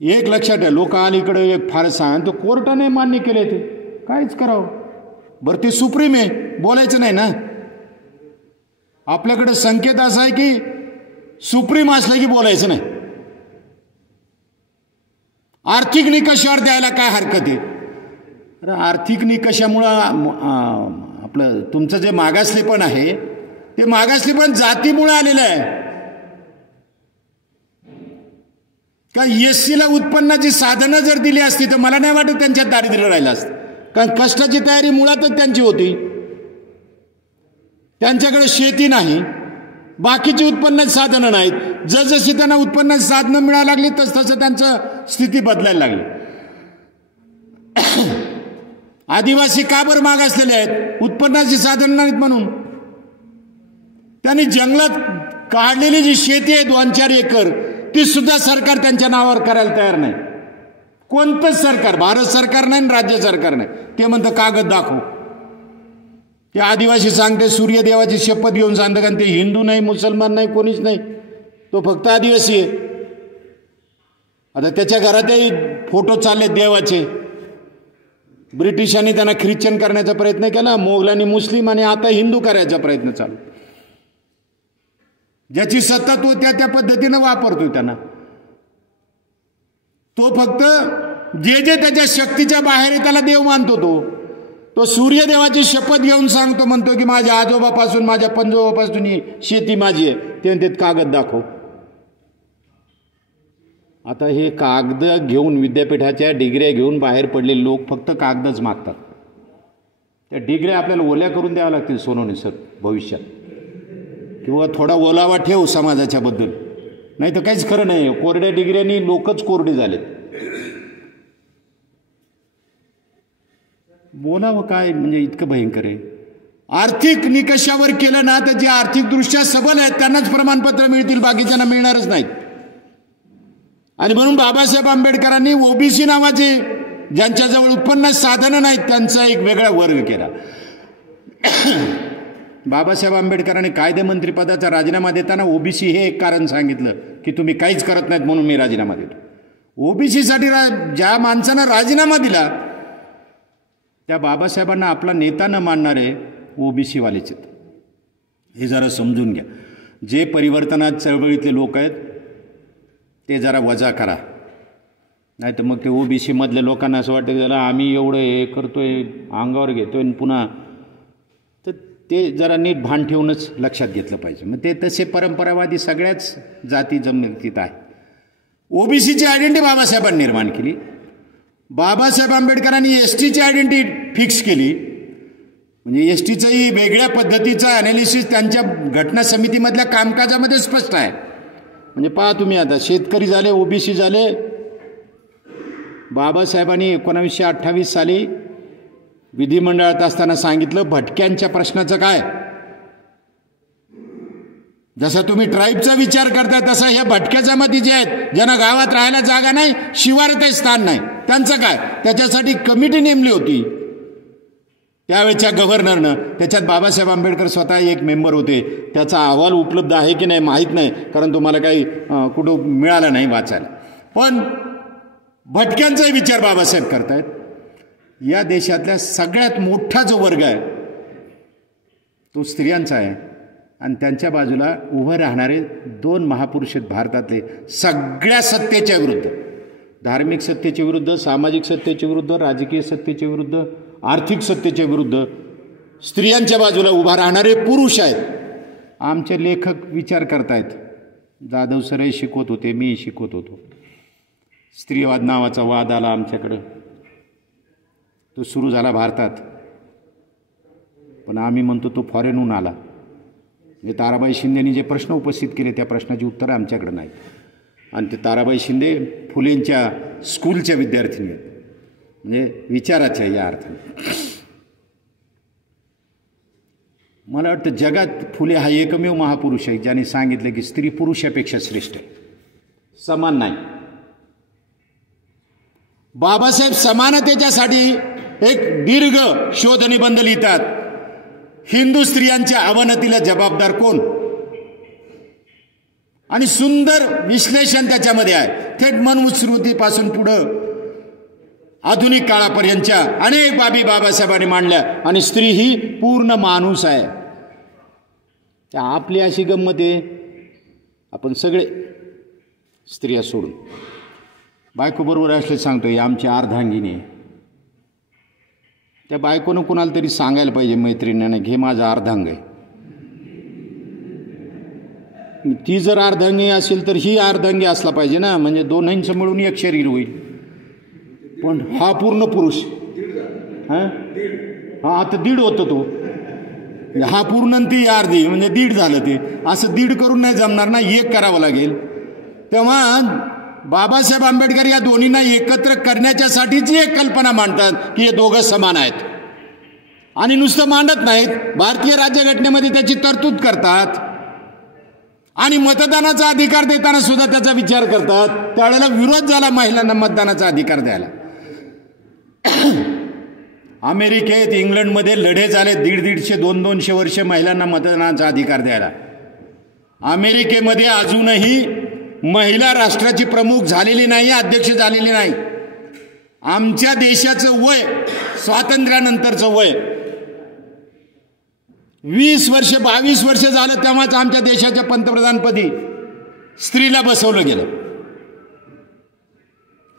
एक लक्षात आहे, लोक अलीकडे एक फारसा आणि तो कोर्टाने मान्य केले, ते काहीच करावं. बरं, ते सुप्रीम आहे, बोलायचं नाही ना. आपल्याकडे संकेत असा आहे की सुप्रीम असलं की बोलायचं नाही. आर्थिक निकषावर द्यायला काय हरकत आहे. अरे आर्थिक निकषामुळं आपलं तुमचं जे मागासलेपण आहे ते मागासलेपण जातीमुळे आलेलं आहे का. एससीला उत्पन्नाची साधनं जर दिली असती तर मला नाही वाटत त्यांच्यात दारिद्र्य राहिलं असतं, कारण कष्टाची तयारी मुळातच त्यांची होती. त्यांच्याकडे शेती नाही, बाकीची उत्पन्नाची साधनं नाहीत. जसजशी त्यांना उत्पन्नाची साधनं मिळायला लागली तसं त्यांचं स्थिती बदलायला लागली. आदिवासी का बरं मागासलेले आहेत, उत्पन्नाची साधनं नाहीत म्हणून. त्यांनी जंगलात काढलेली जी शेती आहे 2-4 एकर, ती सुद्धा सरकार त्यांच्या नावावर करायला तयार नाही. कोणतंच सरकार, भारत सरकार नाही आणि राज्य सरकार नाही. ते म्हणतं कागद दाखव. ते आदिवासी सांगते सूर्यदेवाची शपथ घेऊन सांगतं, कारण ते हिंदू नाही, मुसलमान नाही, कोणीच नाही, तो फक्त आदिवासी आहे. आता त्याच्या घरातही फोटो चालले देवाचे. ब्रिटिशांनी त्यांना ख्रिश्चन करण्याचा प्रयत्न केला, मोगलांनी मुस्लिम, आणि आता हिंदू करायचा प्रयत्न चालू. ज्याची सत्ता तो त्या पद्धतीनं वापरतोय त्यांना. तो फक्त जे त्याच्या शक्तीच्या बाहेर आहे त्याला देव मानतो. तो सूर्यदेवाची शपथ घेऊन सांगतो, म्हणतो की माझ्या आजोबापासून, माझ्या पंजोबापासून ही शेती माझी आहे. ते म्हणतात कागद दाखव. आता हे कागद घेऊन, विद्यापीठाच्या डिग्र्या घेऊन बाहेर पडलेले लोक फक्त कागदच मागतात. त्या डिग्र्या आपल्याला ओल्या करून द्याव्या लागतील सोनवणे सर भविष्यात, किंवा थोडा ओलावा ठेव समाजाच्या बद्दल, नाही तर काहीच खरं नाही. कोरड्या डिग्र्यांनी लोकच कोरडे झालेत. बोलावं काय, म्हणजे इतकं भयंकर आहे. आर्थिक निकषावर केलं ना तर जे आर्थिकदृष्ट्या सबल आहेत त्यांनाच प्रमाणपत्र मिळतील, बाकीच्यांना मिळणारच नाहीत. आणि म्हणून बाबासाहेब आंबेडकरांनी ओबीसी नावाचे, ज्यांच्याजवळ उत्पन्नाची साधनं नाहीत, त्यांचा एक वेगळा वर्ग केला. बाबासाहेब आंबेडकरांनी कायदेमंत्रीपदाचा राजीनामा देताना ओबीसी हे एक कारण सांगितलं की तुम्ही काहीच करत नाहीत म्हणून मी राजीनामा देतो. ओबीसीसाठी ज्या माणसानं राजीनामा दिला त्या बाबासाहेबांना आपला नेता न मानणारे ओबीसीवालेच आहेत. हे जरा समजून घ्या. जे परिवर्तनात चळवळीतले लोक आहेत ते जरा वजा करा, नाही तर मग ते ओबीसीमधल्या लोकांना असं वाटतं की त्याला आम्ही एवढं हे करतोय, अंगावर घेतोय, आणि पुन्हा तर ते जरा नीट भान ठेवूनच लक्षात घेतलं पाहिजे. मग ते तसे परंपरावादी सगळ्याच जाती जमिनीत आहे. ओबीसीची आयडेंटिटी बाबासाहेबांनी निर्माण केली. बाबासाहेब आंबेडकरांनी एसटीची आयडेंटिटी फिक्स केली. म्हणजे एसटीचंही वेगळ्या पद्धतीचं ॲनालिसिस त्यांच्या घटना समितीमधल्या कामकाजामध्ये स्पष्ट आहे. म्हणजे पहा तुम्ही, आता शेतकरी झाले, ओबीसी झाले. बाबासाहेबांनी 1928 साली विधिमंडळात असताना सांगितलं भटक्यांच्या प्रश्नाचं काय. जसं तुम्ही ट्राईबचा विचार करताय तसा ह्या भटक्या जमाती जे आहेत, ज्यांना गावात राहायला जागा नाही, शिवारातही स्थान नाही, त्यांचं काय. त्याच्यासाठी कमिटी नेमली होती त्यावेळेच्या गव्हर्नरनं. त्याच्यात बाबासाहेब आंबेडकर स्वतः एक मेंबर होते. त्याचा अहवाल उपलब्ध आहे की नाही माहीत नाही, कारण तुम्हाला काही कुठं मिळालं नाही वाचायला. पण भटक्यांचाही विचार बाबासाहेब करतायत. या देशातल्या सगळ्यात मोठा जो वर्ग आहे तो स्त्रियांचा आहे आणि त्यांच्या बाजूला उभं राहणारे 2 महापुरुष आहेत भारतातले, सगळ्या सत्तेच्या विरुद्ध, धार्मिक सत्तेच्या विरुद्ध, सामाजिक सत्तेच्या विरुद्ध, राजकीय सत्तेच्या विरुद्ध, आर्थिक सत्तेच्या विरुद्ध स्त्रियांच्या बाजूला उभा राहणारे पुरुष आहेत. आमचे लेखक विचार करतायत, जाधव सरही शिकवत होते, मी शिकवत होतो. स्त्रीवाद नावाचा वाद आला आमच्याकडं, तो सुरू झाला भारतात, पण आम्ही म्हणतो तो फॉरेनहून आला. म्हणजे ताराबाई शिंदेनी जे प्रश्न उपस्थित केले त्या प्रश्नाची उत्तरं आमच्याकडे नाही. आणि ते ताराबाई शिंदे फुलेंच्या स्कूलच्या विद्यार्थिनी आहेत, म्हणजे विचाराच्या या अर्थाने. मला वाटतं जगात फुले हा एकमेव महापुरुष आहे ज्याने सांगितलं की स्त्री पुरुषापेक्षा श्रेष्ठ आहे, समान नाही. बाबासाहेब समानतेच्यासाठी एक दीर्घ शोधनिबंध लिहितात. हिंदू स्त्रियांच्या अवनतीला जबाबदार कोण, आणि सुंदर विश्लेषण त्याच्यामध्ये आहे. थेट मनुस्मृतीपासून पुढं आधुनिक काळापर्यंतच्या अनेक बाबी बाबासाहेबांनी मांडल्या. आणि स्त्री ही पूर्ण माणूस आहे. आपली अशी गंमत आहे, आपण सगळे स्त्रिया सोडून बायको बरोबर असले सांगतो ही आमची अर्धांगिनी आहे. त्या बायकोनं कुणाला तरी सांगायला पाहिजे मैत्रिणीने, घे माझा अर्धांग आहे. ती जर अर्धांगी असेल तर ही अर्धांगी असला पाहिजे ना, म्हणजे दोन्हींचं मिळून एक शरीर होईल. पण हा पूर्ण पुरुष, हा आता 1.5 होतं तो, हा पूर्ण ती अर्धी, म्हणजे 1.5 झालं. ते असं 1.5 करून नाही जमणार ना, 1 करावं लागेल. तेव्हा बाबासाहेब आंबेडकर या दोन्हींना एकत्र करण्याच्यासाठीच एक कल्पना मांडतात की हे दोघं समान आहेत. आणि नुसतं मांडत नाहीत, भारतीय राज्यघटनेमध्ये त्याची तरतूद करतात. आणि मतदानाचा अधिकार देताना सुद्धा त्याचा विचार करतात. त्यावेळेला विरोध झाला महिलांना मतदानाचा अधिकार द्यायला. अमेरिकेत, इंग्लंडमध्ये लढे झाले 150-150, 200 वर्ष महिलांना मतदानाचा अधिकार द्यायला. अमेरिकेमध्ये अजूनही महिला राष्ट्राची प्रमुख झालेली नाही, अध्यक्ष झालेली नाही. आमच्या देशाचं वय, स्वातंत्र्यानंतरचं वय 20 वर्ष 22 वर्ष झालं, तेव्हाच आमच्या देशाच्या पंतप्रधानपदी स्त्रीला बसवलं गेलं.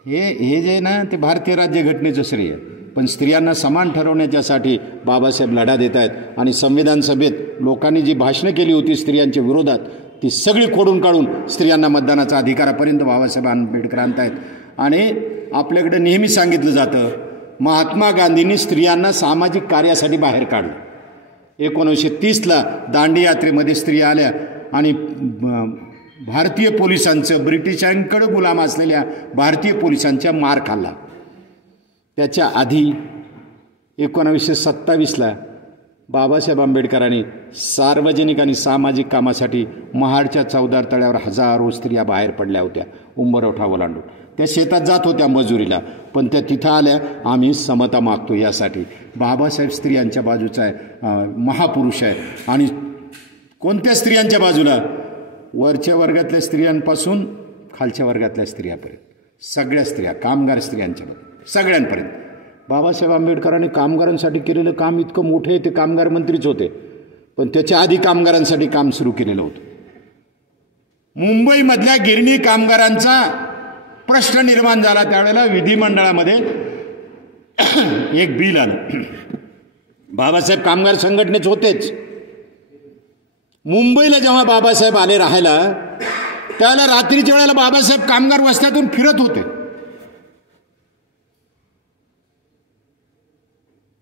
हे जे ना ते भारतीय राज्यघटनेचं श्रेय. पण स्त्रियांना समान ठरवण्याच्यासाठी बाबासाहेब लढा देत आहेत. आणि संविधान सभेत लोकांनी जी भाषणं केली होती स्त्रियांच्या विरोधात, ती सगळी खोडून काढून स्त्रियांना मतदानाचा अधिकारापर्यंत बाबासाहेब आंबेडकर आणतायत. आणि आपल्याकडे नेहमी सांगितलं जातं, महात्मा गांधींनी स्त्रियांना सामाजिक कार्यासाठी बाहेर काढलं. 1930ला दांडी यात्रेमध्ये स्त्रिया आल्या आणि भारतीय पोलिसांचं, ब्रिटिशांकडे गुलाम असलेल्या भारतीय पोलिसांच्या मार खाल्ला. त्याच्या आधी 1927ला बाबासाहेब आंबेडकरांनी सार्वजनिक आणि सामाजिक कामासाठी महाडच्या चौदार तळ्यावर हजारो स्त्रिया बाहेर पडल्या होत्या, उंबरवठा ओलांडून. त्या शेतात जात होत्या मजुरीला, पण त्या तिथं आल्या, आम्ही समता मागतो यासाठी. बाबासाहेब स्त्रियांच्या बाजूचा आहे, महापुरुष आहे. आणि कोणत्या स्त्रियांच्या बाजूला? वरच्या वर्गातल्या स्त्रियांपासून खालच्या वर्गातल्या स्त्रियापर्यंत, सगळ्या स्त्रिया, कामगार स्त्रियांच्या सगळ्यांपर्यंत. बाबासाहेब आंबेडकरांनी कामगारांसाठी केलेलं काम इतकं मोठं आहे, ते कामगार मंत्रीच होते, पण त्याच्या आधी कामगारांसाठी काम सुरू केलेलं होतं. मुंबईमधल्या गिरणी कामगारांचा प्रश्न निर्माण झाला. त्यावेळेला विधिमंडळामध्ये एक बिल आलं. बाबासाहेब कामगार संघटनेच होतेच. मुंबईला जेव्हा बाबासाहेब आले राहायला, त्यावेळेला रात्रीच्या वेळेला बाबासाहेब कामगार वस्त्यातून फिरत होते.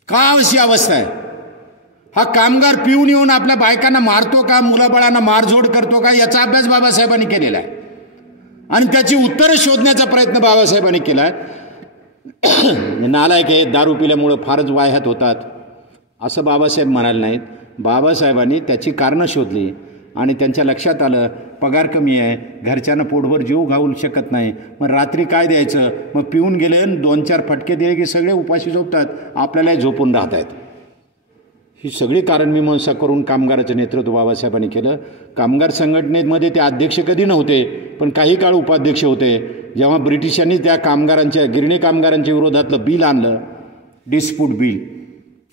का अशी अवस्था आहे? हा कामगार पिऊन येऊन आपल्या बायकांना मारतो का, मुलाबाळांना मारझोड करतो का, याचा अभ्यास बाबासाहेबांनी केलेला आहे. आणि त्याची उत्तरं शोधण्याचा प्रयत्न बाबासाहेबांनी केला आहे. नालायक आहे, दारू पिल्यामुळं फारच वाह्यात होतात असं बाबासाहेब म्हणाले नाहीत. बाबासाहेबांनी त्याची कारणं शोधली आणि त्यांच्या लक्षात आलं, पगार कमी आहे, घरच्यांना पोटभर जीव घालू शकत नाही, मग रात्री काय द्यायचं, मग पिऊन गेले 2-4 फटके दिले की सगळे उपाशी झोपतात, आपल्यालाही झोपून राहत आहेत. ही सगळी कारणमीमांसा करून कामगाराचं नेतृत्व बाबासाहेबांनी केलं. कामगार संघटनेमध्ये ते अध्यक्ष कधी नव्हते, पण काही काळ उपाध्यक्ष होते. जेव्हा ब्रिटिशांनी त्या कामगारांच्या, गिरणी कामगारांच्या विरोधातलं बिल आणलं, डिस्प्यूट बिल.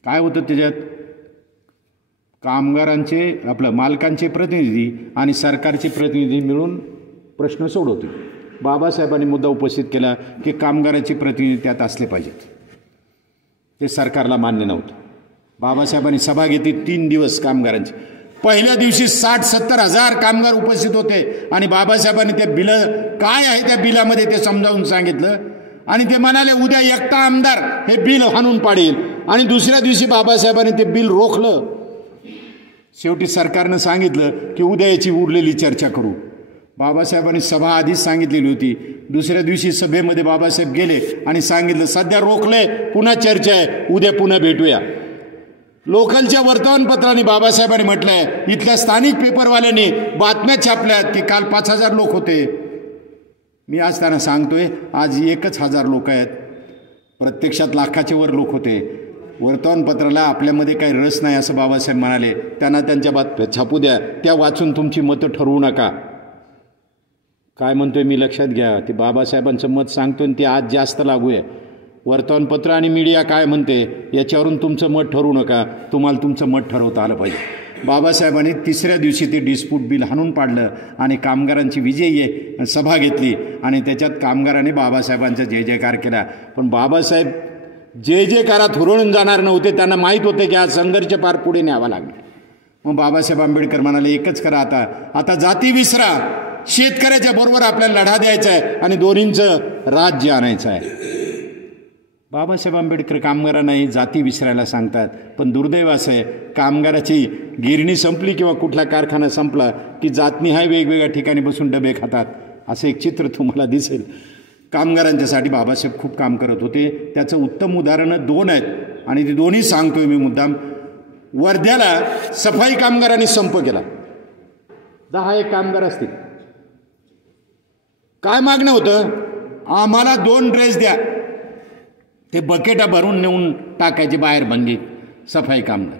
काय होतं त्याच्यात? कामगारांचे मालकांचे प्रतिनिधी आणि सरकारचे प्रतिनिधी मिळून प्रश्न सोडवतील. बाबासाहेबांनी मुद्दा उपस्थित केला की कामगारांचे प्रतिनिधी त्यात असले पाहिजेत. ते सरकारला मान्य नव्हतं. बाबासाहेबांनी सभा घेतली 3 दिवस कामगारांची. पहिल्या दिवशी 60-70 हजार कामगार उपस्थित होते आणि बाबासाहेबांनी ते बिल काय आहे त्या बिलामध्ये ते समजावून सांगितलं आणि ते म्हणाले उद्या एकटा आमदार हे बिल हाणून पाडेल. आणि दुसऱ्या दिवशी बाबासाहेबांनी ते बिल रोखलं. शेवटी सरकारनं सांगितलं की उद्या याची उरलेली चर्चा करू. बाबासाहेबांनी सभा आधीच सांगितलेली होती. दुसऱ्या दिवशी सभेमध्ये बाबासाहेब गेले आणि सांगितलं सध्या रोखलंय, पुन्हा चर्चा आहे, उद्या पुन्हा भेटूया. लोकलच्या वर्तमानपत्रांनी बाबासाहेबांनी म्हटलंय, इथल्या स्थानिक पेपरवाल्यांनी बातम्या छापल्यात की काल 5,000 लोक होते. मी आज त्यांना सांगतोय आज 1,000 लोक आहेत. प्रत्यक्षात लाखाच्या वर लोक होते. वर्तमानपत्राला आपल्यामध्ये काही रस नाही असं बाबासाहेब म्हणाले. त्यांना त्यांच्या बातम्या छापू द्या, त्या वाचून तुमची मतं ठरवू नका. काय म्हणतोय मी लक्षात घ्या. ते बाबासाहेबांचं मत सांगतोय आणि ते आज जास्त लागू आहे. वर्तमानपत्र आणि मीडिया काय म्हणते याच्यावरून तुमचं मत ठरवू नका. तुम्हाला तुमचं मत ठरवता आलं पाहिजे. बाबासाहेबांनी तिसऱ्या दिवशी ते डिस्प्यूट बिल हाणून पाडलं आणि कामगारांची विजयी सभा घेतली आणि त्याच्यात कामगारांनी बाबासाहेबांचा जय जयकार केला. पण बाबासाहेब जय जयकारात हुरळून जाणार नव्हते. त्यांना माहीत होते की आज संघर्ष पार पुढे न्यावा लागला. मग बाबासाहेब आंबेडकर म्हणाले एकच करा, आता जाती विसरा, शेतकऱ्याच्या बरोबर आपल्याला लढा द्यायचा आहे आणि दोन्हींचं राज्य आणायचं आहे. बाबासाहेब आंबेडकर कामगारांनाही जाती विसरायला सांगतात. पण दुर्दैव असं आहे, कामगाराची गिरणी संपली किंवा कुठला कारखाना संपला की जातनिहाय वेगवेगळ्या ठिकाणी बसून डबे खातात. असं एक चित्र तुम्हाला दिसेल. कामगारांच्यासाठी बाबासाहेब खूप काम करत होते. त्याचं उत्तम उदाहरणं 2 आहेत आणि ते दोन्ही सांगतोय मी मुद्दाम. वर्ध्याला सफाई कामगारांनी संप केला. 10 कामगार असतील. काय मागणं होतं? आम्हाला 2 ड्रेस द्या. ते बकेटा भरून नेऊन टाकायचे बाहेर भंगी सफाई कामगार.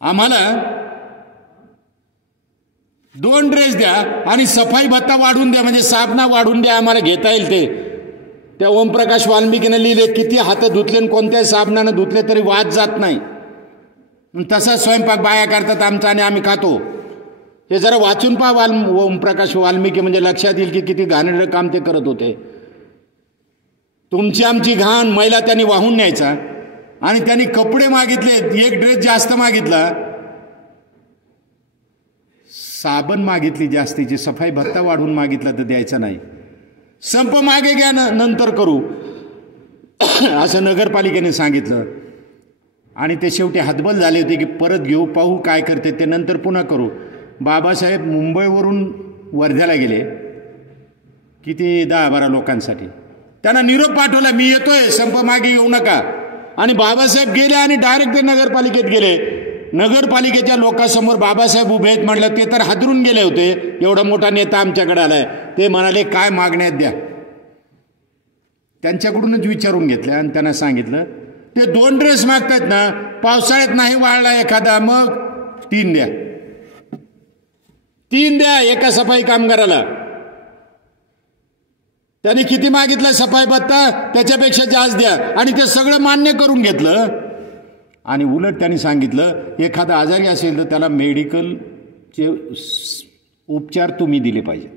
आम्हाला 2 ड्रेस द्या आणि सफाई भत्ता वाढून द्या, म्हणजे साबणा वाढून द्या, आम्हाला घेता येईल ते. त्या ओमप्रकाश वाल्मिकीनं लिहिले किती हात धुतले आणि कोणत्याही साबणानं धुतले तरी वाद जात नाही. तसा स्वयंपाक बाया करतात आमचा आणि आम्ही खातो. हे जरा वाचून पहा ओमप्रकाश वाल्मिकी, म्हणजे लक्षात येईल की किती घाणेरडं काम ते करत होते. तुमची आमची घाण मैला त्यांनी वाहून न्यायचा आणि त्यांनी कपडे मागितले, 1 ड्रेस जास्त मागितला, साबण मागितली जास्तीची, सफाई भत्ता वाढवून मागितला तर द्यायचा नाही. संप मागे घ्या नंतर करू असं नगरपालिकेने सांगितलं आणि ते शेवटी हतबल झाले होते की परत घेऊ, पाहू काय करते ते, नंतर पुन्हा करू. बाबासाहेब मुंबईवरून वर्ध्याला गेले किती 10-12 लोकांसाठी. त्यांना निरोप पाठवला, मी येतोय, संप मागे येऊ नका. आणि बाबासाहेब गेले आणि डायरेक्ट ते नगरपालिकेत गेले. नगरपालिकेच्या लोकांसमोर बाबासाहेब उभे आहेत म्हटलं. ते तर हादरून गेले होते, एवढा मोठा नेता आमच्याकडे आलाय. ते म्हणाले काय मागण्यात द्या. त्यांच्याकडूनच विचारून घेतलं आणि त्यांना सांगितलं ते 2 ड्रेस मागतायत ना, पावसाळ्यात नाही वाळला एखादा, मग 3 द्या. 3 द्या एका सफाई कामगाराला. त्याने किती मागितलं सफाई भत्ता, त्याच्यापेक्षा जास्त द्या. आणि ते सगळं मान्य करून घेतलं. आणि उलट त्यांनी सांगितलं एखादा आजारी असेल तर त्याला मेडिकलचे उपचार तुम्ही दिले पाहिजे.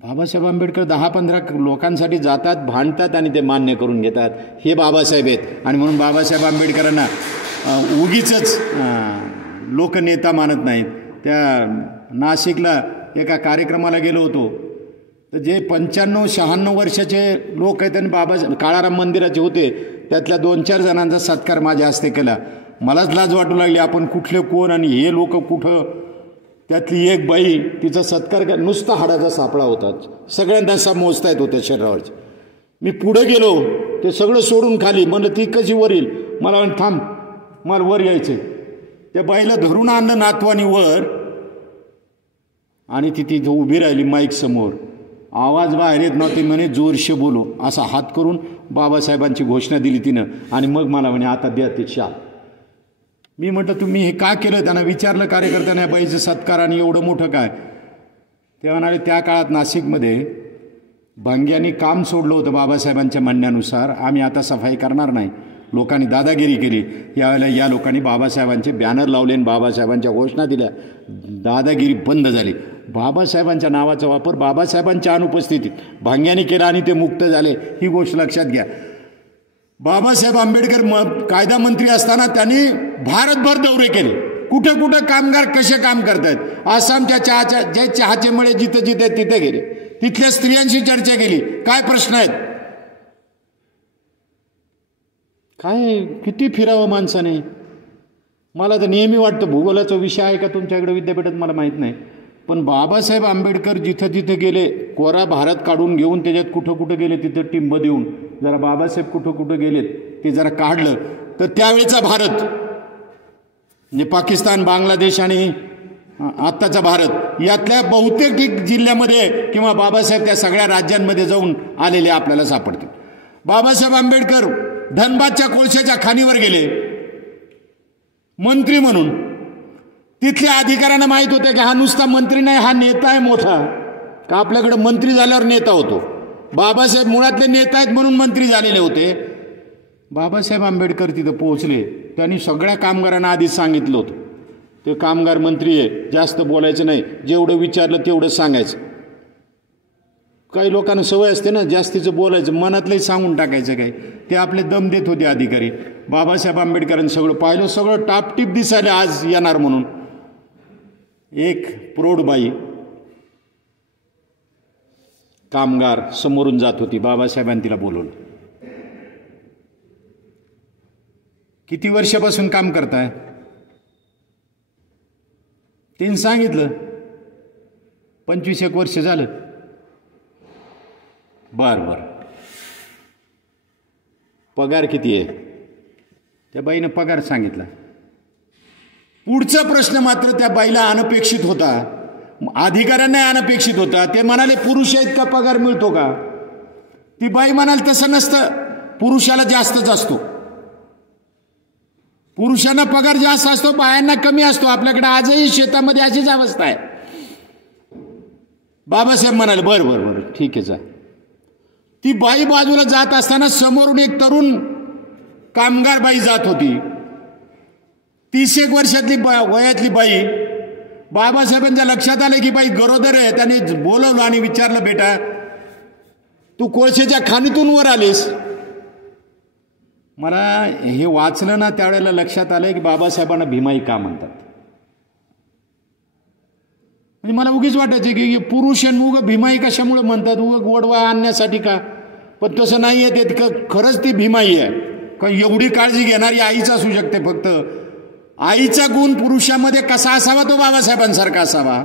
बाबासाहेब आंबेडकर 10-15 लोकांसाठी जातात, भांडतात आणि ते मान्य करून घेतात. हे बाबासाहेब आहेत. आणि म्हणून बाबासाहेब आंबेडकरांना उगीचच लोक नेता मानत नाहीत. त्या नाशिकला एका कार्यक्रमाला गेलो होतो तर जे 95-96 वर्षाचे लोक आहेत आणि बाबासाहेब काळाराम मंदिराचे होते, त्यातल्या 2-4 जणांचा सत्कार माझ्या हस्ते केला. मलाच लाज वाटू लागली, आपण कुठले कोण आणि हे लोक कुठं. त्यातली एक बाई, तिचा सत्कार नुसता हाडाचा सापळा होता, सगळ्यांना असा मोजता येत होत्या शरीरावरचे. मी पुढे गेलो, ते सगळं सोडून खाली. म्हणलं ती कशी वर येईल? मला म्हण थांब, मला वर यायचे. त्या बाईला धरून आणलं नातवानी वर आणि ती तिथं उभी राहिली माईक समोर. आवाज बाहेर येत नव्हती. म्हणे जोरशे बोलो, असा हात करून बाबासाहेबांची घोषणा दिली तिनं. आणि मग मला म्हणे आता द्या ते शाल. मी म्हटलं तुम्ही हे का केलं? त्यांना विचारलं कार्यकर्त्यांना, बाईचं सत्कार आणि एवढं मोठं काय? ते म्हणाले त्या काळात नाशिकमध्ये भांग्यांनी काम सोडलं होतं बाबासाहेबांच्या म्हणण्यानुसार, आम्ही आता सफाई करणार नाही. लोकांनी दादागिरी केली. यावेळेला या लोकांनी बाबासाहेबांचे बॅनर लावले आणि बाबासाहेबांच्या घोषणा दिल्या. दादागिरी बंद झाली. बाबासाहेबांच्या नावाचा वापर बाबासाहेबांच्या अनुपस्थितीत भांग्यांनी केला आणि ते मुक्त झाले. ही गोष्ट लक्षात घ्या. बाबासाहेब आंबेडकर कायदा मंत्री असताना त्यांनी भारतभर दौरे केले. कुठं कुठं कामगार कसे काम करतायत. आसामच्या जे चहाचे मळे जिथे जिथे तिथे गेले. तिथल्या स्त्रियांशी चर्चा केली. काय प्रश्न आहेत, काय किती फिरावं माणसाने. मला तर नेहमी वाटतं भूगोलाचा विषय आहे का तुमच्याकडे विद्यापीठात मला माहीत नाही, पण बाबासाहेब आंबेडकर जिथं जिथं गेले कोरा भारत काढून घेऊन त्याच्यात कुठं कुठं गेले तिथं टिंब देऊन जरा बाबासाहेब कुठं कुठं गेलेत ते जरा काढलं तर त्यावेळेचा भारत म्हणजे पाकिस्तान, बांगलादेश आणि आत्ताचा भारत यातल्या बहुतेक जिल्ह्यामध्ये किंवा बाबासाहेब त्या सगळ्या राज्यांमध्ये जाऊन आलेले आपल्याला सापडतील. बाबासाहेब आंबेडकर धनबादच्या कोळशाच्या खाणीवर गेले मंत्री म्हणून. तिथल्या अधिकाऱ्यांना माहीत होते की हा नुसता मंत्री नाही, हा नेता आहे मोठा. का आपल्याकडे मंत्री झाल्यावर नेता होतो. बाबासाहेब मुळातले नेता आहेत म्हणून मंत्री झालेले होते. बाबासाहेब आंबेडकर तिथं पोहोचले. त्यांनी सगळ्या कामगारांना आधीच सांगितलं होतं ते कामगार मंत्री आहे, जास्त बोलायचं नाही, जेवढं विचारलं तेवढं सांगायचं. काही लोकांना सवय असते ना जास्तीचं बोलायचं, मनातलंही सांगून टाकायचं. काही ते आपले दम देत होते अधिकारी. बाबासाहेब आंबेडकरांनी सगळं पाहिलं, सगळं टापटीप दिसायला आज येणार म्हणून. एक प्रौढबाई कामगार समोरून जात होती. बाबासाहेबांनी तिला बोलवलं. किती वर्षापासून काम करताय. तिने सांगितलं 25-1 वर्ष झालं. बर पगार किती आहे. त्या बाईनं पगार सांगितला. पुढचा प्रश्न मात्र त्या बाईला अनपेक्षित होता, अधिकाऱ्यांना अनपेक्षित होता. ते म्हणाले पुरुष आहेत का पगार मिळतो का. ती बाई म्हणाल तसं नसतं, पुरुषाला जास्तच असतो. पुरुषांना पगार जास्त असतो, बायांना कमी असतो. आपल्याकडे आजही शेतामध्ये अशीच अवस्था आहे. बाबासाहेब म्हणाले बरं ठीक आहे जा. ती बाई बाजूला जात असताना समोरून एक तरुण कामगार बाई जात होती. 30-1 वर्षातली वयातली बाई. बाबासाहेबांच्या लक्षात आलं की बाई गरोदर आहे. त्याने बोलवलं आणि विचारलं, बेटा तू कोळशेच्या खाणीतून वर आलीस. मला हे वाचलं ना त्यावेळेला लक्षात आलं की बाबासाहेबांना भीमाई का म्हणतात. म्हणजे मला उगीच वाटायचं की पुरुष उगं भीमाई कशामुळे म्हणतात, उगं गोडवा आणण्यासाठी का. पण तसं नाही आहे ते. खरंच ती भीमाई आहे. कारण एवढी काळजी घेणारी आईच असू शकते फक्त. आईचा गुण पुरुषामध्ये कसा असावा तो बाबासाहेबांसारखा असावा.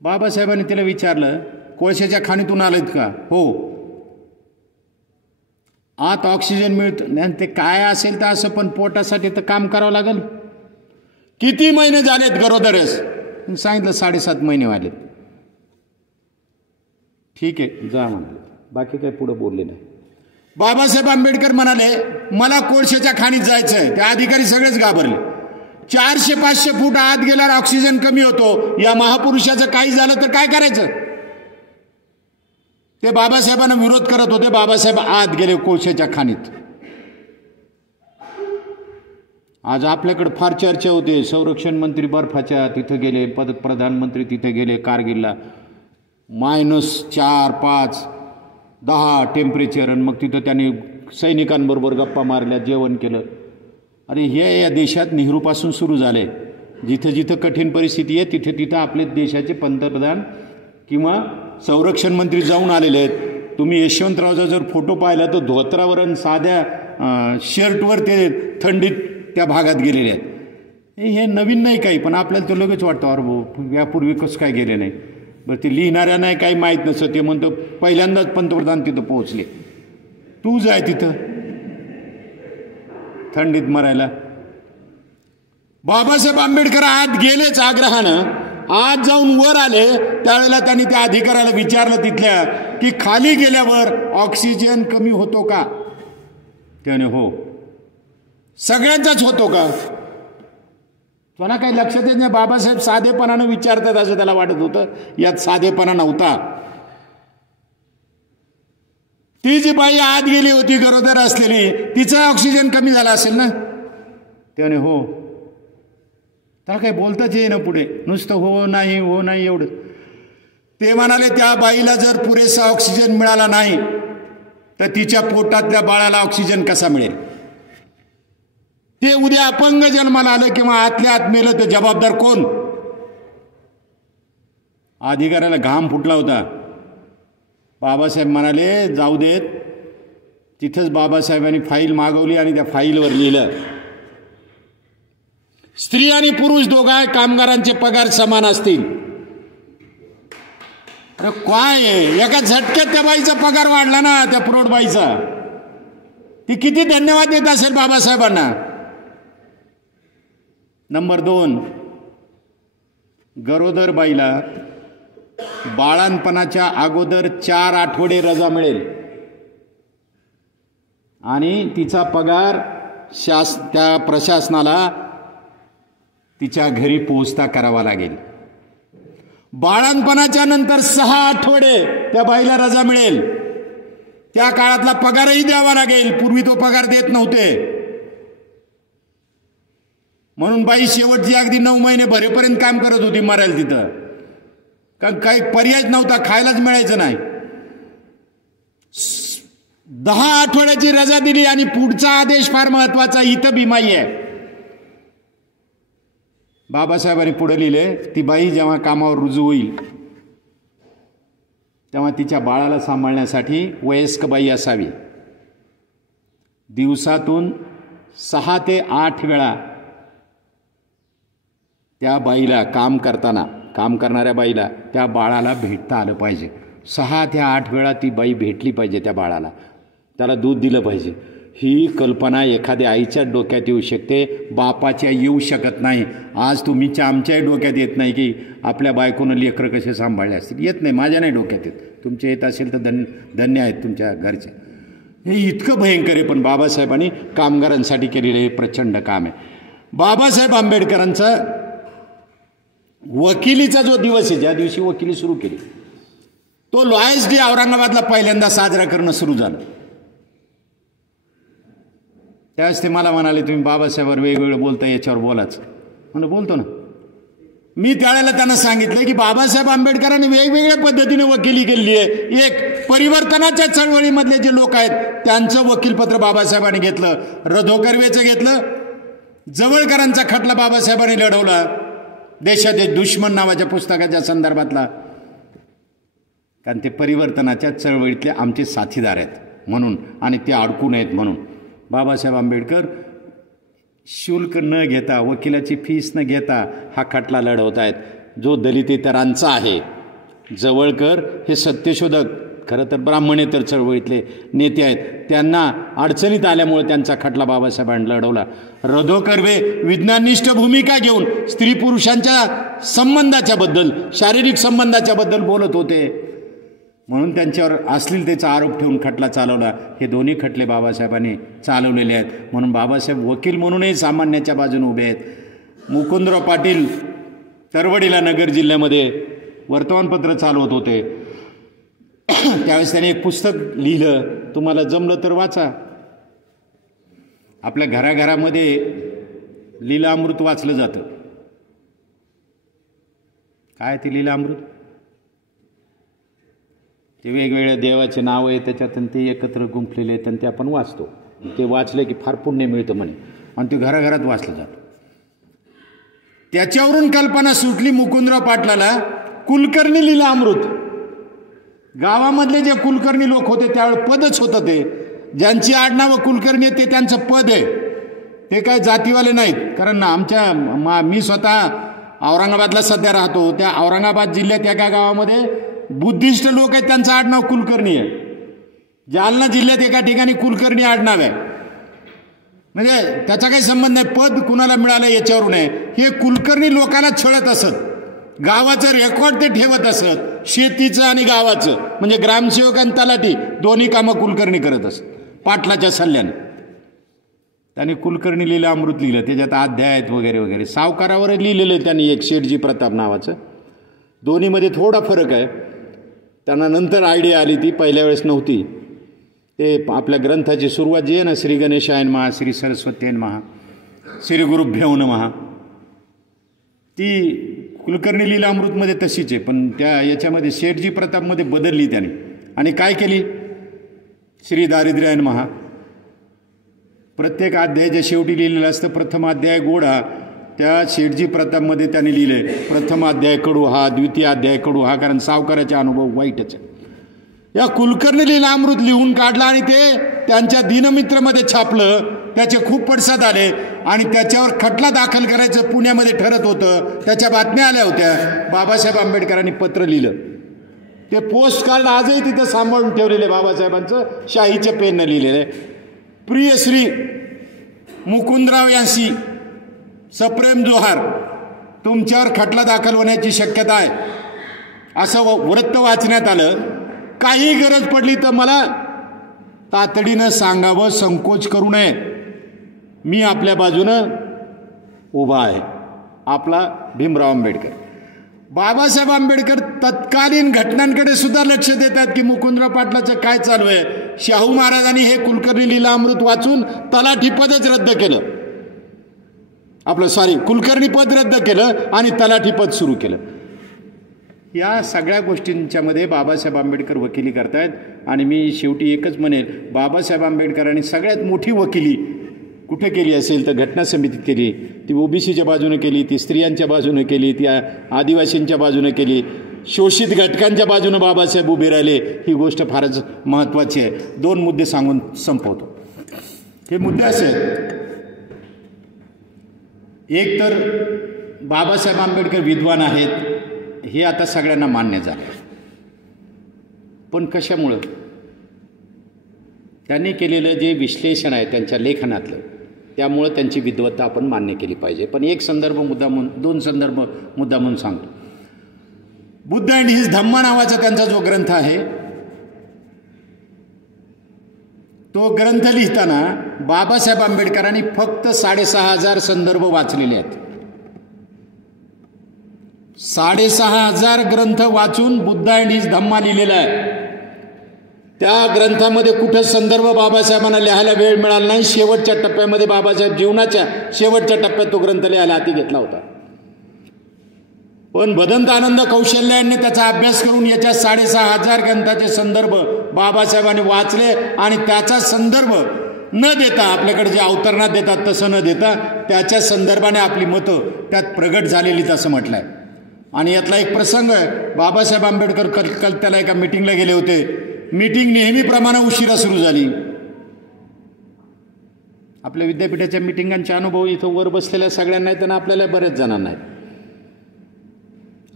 बाबासाहेबांनी तिला विचारलं कोळशाच्या खाणीतून आलेत का. हो. आत ऑक्सिजन मिळतं. ते काय असेल तर असं, पण पोटासाठी तर काम करावं लागेल. किती महिने झालेत गरोदरस. सांगितलं 7.5 महिने वालेत. ठीक आहे जा म्हणाले. बाकी काही पुढे बोलले नाही. बाबासाहेब आंबेडकर म्हणाले मला कोळशाच्या खाणीत जायचं आहे. त्या अधिकारी सगळेच घाबरले. 400-500 फूट आत गेल्यावर ऑक्सिजन कमी होतो. या महापुरुषाचं काही झालं तर काय करायचं. ते बाबासाहेबांना विरोध करत होते. बाबासाहेब आत गेले कोळशाच्या खाणीत. आज आपल्याकडे फार चर्चा होते. संरक्षण मंत्री बर्फाच्या तिथं गेले, प्रधानमंत्री तिथे गेले कारगिलला. -4, 5, 10 टेम्परेचर. आणि मग तिथं त्यांनी सैनिकांबरोबर गप्पा मारल्या, जेवण केलं. अरे हे या देशात नेहरूपासून सुरू झाले. जिथं जिथं कठीण परिस्थिती आहे तिथे तिथं आपले देशाचे पंतप्रधान किंवा संरक्षण मंत्री जाऊन आलेले आहेत. तुम्ही यशवंतरावचा जर फोटो पाहिला तर धोत्रावर आणि साध्या शर्टवर ते थंडीत त्या भागात गेलेले आहेत. हे नवीन नाही काही, पण आपल्याला तो लगेच वाटतं अरे भाऊ यापूर्वी कसं काय गेले नाही. बरं ते लिहिणाऱ्यांना काही माहीत नसतं. ते म्हणतो पहिल्यांदाच पंतप्रधान तिथं पोहोचले. तू जाय तिथं थंडीत मरायला. बाबासाहेब आंबेडकर आत गेलेच आग्रहानं. आज जाऊन वर आले त्यावेळेला त्यांनी त्या अधिकाऱ्याला विचारलं तिथल्या की खाली गेल्यावर ऑक्सिजन कमी होतो का. त्याने हो. सगळ्यांचाच होतो का. मला काही लक्षात येत नाही. बाबासाहेब साधेपणानं विचारतात असं त्याला वाटत होतं. यात साधेपणा नव्हता. ती जी बाई आत गेली होती गरोदर असलेली, तिचा ऑक्सिजन कमी झाला असेल ना? त्याने हो. त्याला काही बोलताच येईना पुढे, नुसतं हो नाही हो नाही एवढं. ते म्हणाले त्या बाईला जर पुरेसा ऑक्सिजन मिळाला नाही तर तिच्या पोटातल्या बाळाला ऑक्सिजन कसा मिळेल? ते उद्या अपंग जन्माला आलं किंवा आतल्या आत मेलं तर जबाबदार कोण? अधिकाऱ्याला घाम फुटला होता. बाबासाहेब म्हणाले जाऊ देत. तिथंच बाबासाहेबांनी फाईल मागवली आणि त्या फाईलवर लिहिलं, स्त्री आणि पुरुष दोघा कामगारांचे पगार समान असतील. अरे काय एका झटक्यात त्या बाईचा पगार वाढला ना, त्या प्रौढ बाईचा. ती किती धन्यवाद देत असेल बाबासाहेबांना. नंबर 2, गरोदर बाईला बाळांपणाच्या अगोदर 4 आठवडे रजा मिळेल आणि तिचा पगार त्या प्रशासनाला तिच्या घरी पोहोचता करावा लागेल. बाळांपणाच्या नंतर 6 आठवडे त्या बाईला रजा मिळेल. त्या काळातला पगारही द्यावा लागेल. पूर्वी तो पगार देत नव्हते. म्हणून बाई शेवटची अगदी 9 महिने भरेपर्यंत काम करत होती मरायला तिथं. कारण काही पर्याय नव्हता, खायलाच मिळायचं नाही. 10 आठवड्याची रजा दिली आणि पुढचा आदेश फार महत्वाचा, इथं भीमाई आहे. बाबासाहेबांनी पुढे लिहिले, ती बाई जेव्हा कामावर रुजू होईल तेव्हा तिच्या बाळाला सांभाळण्यासाठी वयस्क बाई असावी. दिवसातून 6 ते 8 वेळा त्या बाईला काम करणाऱ्या बाईला त्या बाळाला भेटता आलं पाहिजे. 6 ते 8 वेळा ती बाई भेटली पाहिजे त्या बाळाला, त्याला दूध दिलं पाहिजे. ही कल्पना एखाद्या आईच्या डोक्यात येऊ शकते, बापाच्या येऊ शकत नाही. आज तुम्हीच्या आमच्याही डोक्यात येत नाही की आपल्या बायकोनं लेकरं कसे सांभाळले असतील. येत नाही, माझ्या नाही डोक्यात येत. तुमच्या येत असेल तर धन्य आहेत तुमच्या घरचे. हे इतकं भयंकर आहे. पण बाबासाहेबांनी कामगारांसाठी केलेले हे प्रचंड काम आहे. बाबासाहेब आंबेडकरांचा वकिलीचा जो दिवस आहे, ज्या दिवशी वकिली सुरू केली, तो लॉयर्स डे औरंगाबादला पहिल्यांदा साजरा करणं सुरू झालं. त्यावेळेस ते मला म्हणाले तुम्ही बाबासाहेबांवर वेगवेगळं बोलता, याच्यावर बोलाच. म्हणून बोलतो ना. मी त्यावेळेला त्यांना सांगितलं की बाबासाहेब आंबेडकरांनी वेगवेगळ्या पद्धतीने वकिली केली आहे. एक परिवर्तनाच्या चळवळीमधले जे लोक आहेत त्यांचं वकीलपत्र बाबासाहेबांनी घेतलं, रधो-कर्वेचं घेतलं, जवळकरांचा खटला बाबासाहेबांनी लढवला, देशाचे दुश्मन नावाच्या पुस्तकाच्या संदर्भातला. कारण ते परिवर्तनाच्या चळवळीतले आमचे साथीदार आहेत म्हणून, आणि ते अडकू नयेत म्हणून बाबासाहेब आंबेडकर शुल्क न घेता, वकिलाची फीस न घेता हा खटला लढवत आहेत. जो दलितेतरांचा आहे. जवळकर हे सत्यशोधक, खरं तर ब्राह्मणेतर चळवळीतले नेते आहेत. त्यांना अडचणीत आल्यामुळे त्यांचा खटला बाबासाहेबांनी लढवला. रधो-कर्वे विज्ञाननिष्ठ भूमिका घेऊन स्त्री पुरुषांच्या संबंधाच्या बद्दल, शारीरिक संबंधाच्या बद्दल बोलत होते. म्हणून त्यांच्यावर अश्लीलतेचा आरोप ठेवून खटला चालवला. हे दोन्ही खटले बाबासाहेबांनी चालवलेले आहेत. म्हणून बाबासाहेब वकील म्हणूनही सामान्याच्या बाजूने उभे आहेत. मुकुंदराव पाटील तरवडीला नगर जिल्ह्यामध्ये वर्तमानपत्र चालवत होते. त्यावेळेस त्याने एक पुस्तक लिहिलं, तुम्हाला जमलं तर वाचा. आपल्या घराघरामध्ये लीलामृत वाचलं जातं. काय ते लीलामृत? ते वेगवेगळ्या देवाचे नाव आहे त्याच्यात, आणि ते एकत्र गुंफलेले आहेत आणि ते आपण वाचतो. ते वाचले की फार पुण्य मिळतं म्हणे, आणि ते घराघरात वाचलं जातं. त्याच्यावरून कल्पना सुटली मुकुंदराव पाटलाला, कुलकर्णी लीलामृत. गावामधले जे कुलकर्णी लोक होते त्यावेळी पदच होतं ते. ज्यांची आडनावं कुलकर्णी आहे ते त्यांचं पद आहे. ते काय जातीवाले नाहीत. कारण मी स्वतः औरंगाबादला सध्या राहतो. त्या औरंगाबाद जिल्ह्यात एका गावामध्ये बुद्धिस्ट लोक आहेत, त्यांचं आडनाव कुलकर्णी आहे. जालना जिल्ह्यात एका ठिकाणी कुलकर्णी आडनाव आहे. म्हणजे त्याचा काही संबंध नाही, पद कुणाला मिळालं याच्यावरून आहे. हे कुलकर्णी लोकांना छळत असत. गावाचं रेकॉर्ड ते ठेवत असत, शेतीचं आणि गावाचं. म्हणजे ग्रामसेवक आणि तलाठी दोन्ही कामं कुलकर्णी करत असत पाटलाच्या सल्ल्याने. त्याने कुलकर्णी लीलामृत लिहिलं, त्याच्यात अध्याय आहेत वगैरे वगैरे. सावकारावर लिहिलेलं आहे त्यांनी एक, शेठजी प्रताप नावाचं. दोन्हीमध्ये थोडा फरक आहे. त्यांना नंतर आयडिया आली, ती पहिल्या वेळेस नव्हती. ते आपल्या ग्रंथाची सुरुवात जी आहे ना, श्री गणेशाय नमः, श्री सरस्वती नमः, श्री गुरुभ्यो नमः, ती कुलकर्णी लीलामृतमध्ये तशीच आहे, पण त्या याच्यामध्ये शेठजी प्रतापमध्ये बदलली त्याने. आणि काय केली? श्री दारिद्र्याय नमः. प्रत्येक अध्यायाच्या शेवटी लिहिलेलं असतं प्रथम अध्याय गोड हा, त्या शेठजी प्रतापमध्ये त्याने लिहिले प्रथम अध्याय कडू हा, द्वितीय अध्याय कडू हा, कारण सावकाराचा अनुभव वाईटच आहे. या कुलकर्णी लीलामृत लिहून काढला आणि ते त्यांच्या दिनमित्रमध्ये छापलं. त्याचे खूप पडसाद आले आणि त्याच्यावर खटला दाखल करायचं पुण्यामध्ये ठरत होतं. त्याच्या बातम्या आल्या होत्या. बाबासाहेब आंबेडकरांनी पत्र लिहिलं. ते पोस्ट कार्ड आजही तिथं सांभाळून ठेवलेले बाबासाहेबांचं, शाहीच्या पेननं लिहिलेलं आहे. प्रिय श्री मुकुंदराव यांशी सप्रेम जोहार, तुमच्यावर खटला दाखल होण्याची शक्यता आहे असं वृत्त वाचण्यात आलं. काही गरज पडली तर मला तातडीनं सांगावं, संकोच करू नये. मी आपल्या बाजूनं उभा आहे. आपला भीमराव आंबेडकर. बाबासाहेब आंबेडकर तत्कालीन घटनांकडे सुद्धा लक्ष देतात की मुकुंदराव पाटलाचं काय चालू आहे. शाहू महाराजांनी हे कुलकर्णी लीलामृत वाचून तलाठी पदच रद्द केलं, कुलकर्णी पद रद्द केलं आणि तलाठी पद सुरू केलं. या सगळ्या गोष्टींच्यामध्ये बाबासाहेब आंबेडकर वकिली करतायत. आणि मी शेवटी एकच म्हणेल, बाबासाहेब आंबेडकरांनी सगळ्यात मोठी वकिली कुठे केली असेल तर घटना समितीत केली. ती ओबीसीच्या बाजूने केली, ती स्त्रियांच्या बाजूने केली, ती आदिवासींच्या बाजूने केली, शोषित घटकांच्या बाजूने बाबासाहेब उभे राहिले. ही गोष्ट फारच महत्त्वाची आहे. 2 मुद्दे सांगून संपवतो. हे मुद्दे असे आहेत, एक तर बाबासाहेब आंबेडकर विद्वान आहेत हे आता सगळ्यांना मान्य झालं, पण कशामुळं? त्यांनी केलेलं जे विश्लेषण आहे त्यांच्या लेखनातलं, त्यामुळं त्यांची विद्वत्ता आपण मान्य केली पाहिजे. पण एक संदर्भ मुद्दा म्हणून, 2 संदर्भ मुद्दा म्हणून सांगतो. बुद्ध अँड हिज धम्मा नावाचा त्यांचा जो ग्रंथ आहे, तो ग्रंथ लिहिताना बाबासाहेब आंबेडकरांनी फक्त 6,500 संदर्भ वाचलेले आहेत. 6,500 ग्रंथ वाचून बुद्ध अँड हिज धम्मा लिहिलेला आहे. त्या ग्रंथामध्ये कुठं संदर्भ बाबासाहेबांना लिहायला वेळ मिळाला नाही. शेवटच्या टप्प्यामध्ये बाबासाहेब जीवनाच्या शेवटच्या टप्प्यात तो ग्रंथ लिहायला हाती घेतला होता. पण भदंत आनंद कौशल्य यांनी त्याचा अभ्यास करून याच्या 6,500 ग्रंथाचे संदर्भ बाबासाहेबांनी वाचले आणि त्याचा संदर्भ न देता, आपल्याकडे जे अवतरणात देतात तसं न देता, त्याच्या संदर्भाने आपली मतं त्यात प्रगट झालेलीत असं म्हटलं आहे. आणि यातला एक प्रसंग आहे, बाबासाहेब आंबेडकर कलकत्त्याला एका मिटिंगला गेले होते. मीटिंग नेहमीप्रमाणे उशिरा सुरू झाली. आपल्या विद्यापीठाच्या मिटिंगांचे अनुभव इथं वर बसलेल्या सगळ्यांना आहेत आणि आपल्याला बऱ्याच जणांना आहेत.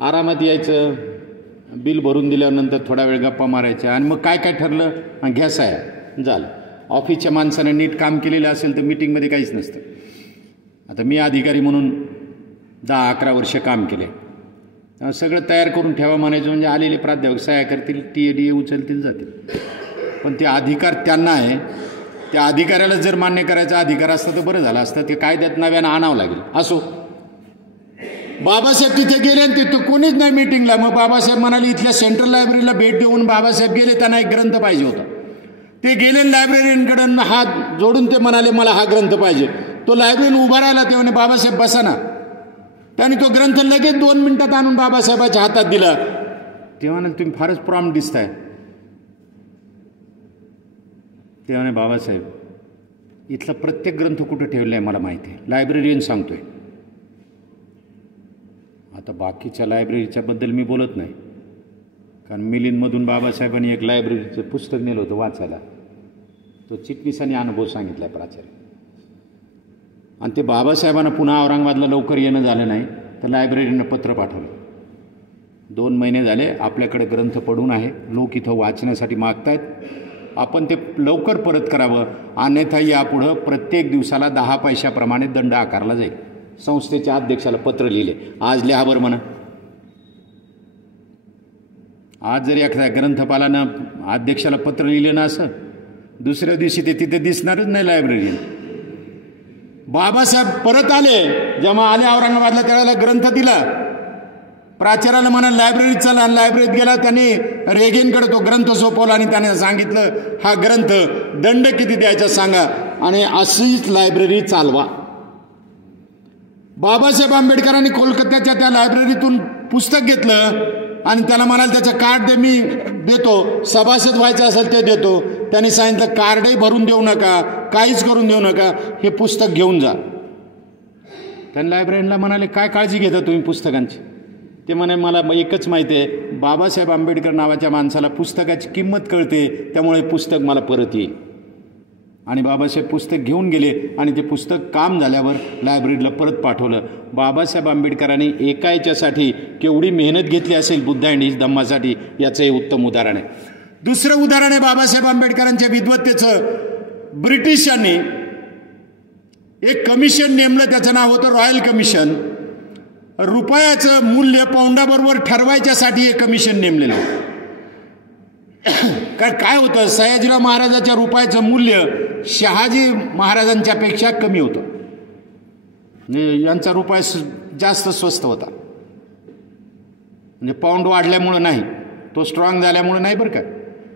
आरामात यायचं, बिल भरून दिल्यानंतर थोडा वेळ गप्पा मारायच्या आणि मग काय काय ठरलं, घ्यास आहे झालं. ऑफिसच्या माणसाने नीट काम केलेलं असेल तर मिटिंगमध्ये काहीच नसतं. आता मी अधिकारी म्हणून 10-11 वर्ष काम केले. सगळं तयार करून ठेवा म्हणायचं, म्हणजे आलेले प्राध्यापक सहाय्य करतील, TA उचलतील, जातील. पण ते अधिकार त्यांना आहे. त्या अधिकाऱ्याला जर मान्य करायचा अधिकार असता तर बरं झालं असतं. ते कायद्यात नव्यानं आणावं लागेल. असो, बाबासाहेब तिथे गेले आणि तिथं कोणीच नाही मीटिंगला. मग बाबासाहेब म्हणाले इथल्या सेंट्रल लायब्ररीला भेट देऊन बाबासाहेब गेले. त्यांना एक ग्रंथ पाहिजे होता. ते गेले लायब्ररीकडून हात जोडून ते म्हणाले मला हा ग्रंथ पाहिजे. तो लायब्ररीन उभा राहिला. ते म्हणे बाबासाहेब बसा ना. त्याने तो ग्रंथ लगेच 2 मिनिटात आणून बाबासाहेबाच्या हातात दिला. ते म्हणाले तुम्ही फारच प्रॉम्प्ट दिसताय. ते म्हणे बाबासाहेब इथला प्रत्येक ग्रंथ कुठं ठेवला आहे मला माहिती आहे, लायब्ररीयन सांगतोय. आता बाकीच्या लायब्ररीच्या बद्दल मी बोलत नाही, कारण मिलिंदमधून बाबासाहेबांनी एक लायब्ररीचं पुस्तक नेलं होतं वाचायला. तो चिटणीसांनी अनुभव सांगितला आहे प्राचार्य. आणि ते बाबासाहेबांना पुन्हा औरंगाबादला लवकर येणं झालं नाही तर लायब्ररीनं पत्र पाठवलं. 2 महिने झाले आपल्याकडे ग्रंथ पडून आहे, लोक इथं वाचण्यासाठी मागतायत, आपण ते लवकर परत करावं, अन्यथा यापुढं प्रत्येक दिवसाला 10 पैशाप्रमाणे दंड आकारला जाईल. संस्थेच्या अध्यक्षाला पत्र लिहिले. आज लिहा बरं म्हणा. आज जर एखाद्या ग्रंथपालानं अध्यक्षाला पत्र लिहिलं ना असं, दुसऱ्या दिवशी ते तिथे दिसणारच नाही लायब्ररीन. बाबासाहेब परत आले. जेव्हा आले औरंगाबादला त्यावेळेला ग्रंथ दिला. प्राचार्याला म्हणा लायब्ररीत चला, लायब्ररीत गेला. त्याने रेगेनकडे तो ग्रंथ सोपवला आणि त्याने सांगितलं हा ग्रंथ दंड किती द्यायचा सांगा आणि अशीच लायब्ररी चालवा. बाबासाहेब आंबेडकरांनी कोलकात्याच्या त्या लायब्ररीतून पुस्तक घेतलं आणि त्याला म्हणाल त्याचं कार्ड दे, मी देतो, सभासद व्हायचं असेल ते देतो. त्याने सांगितलं कार्डही भरून देऊ नका, काहीच करून देऊ नका, हे पुस्तक घेऊन जा. त्यांनी लायब्ररीला म्हणाले काय काळजी घेता तुम्ही पुस्तकांची? ते म्हणे मला एकच माहिती आहे, बाबासाहेब आंबेडकर नावाच्या माणसाला पुस्तकाची किंमत कळते, त्यामुळे पुस्तक मला परत येईल. आणि बाबासाहेब पुस्तक घेऊन गेले आणि ते पुस्तक काम झाल्यावर लायब्ररीला परत पाठवलं. बाबासाहेब आंबेडकरांनी एका याच्यासाठी केवढी मेहनत घेतली असेल बुद्ध अँड हिज धम्मासाठी, याचं हे उत्तम उदाहरण आहे. दुसरं उदाहरण आहे बाबासाहेब आंबेडकरांच्या विद्वत्तेचं. ब्रिटिशांनी एक कमिशन नेमलं, त्याचं नाव होतं रॉयल कमिशन. रुपयाचं मूल्य पाऊंडाबरोबर ठरवायच्यासाठी हे कमिशन नेमलेलं. काय होतं, सयाजीराव महाराजाच्या रुपयाचं मूल्य शहाजी महाराजांच्या पेक्षा कमी होतं. यांचा रुपया जास्त स्वस्त होता. म्हणजे पाऊंड वाढल्यामुळं नाही, तो स्ट्रॉंग झाल्यामुळं नाही बरं का.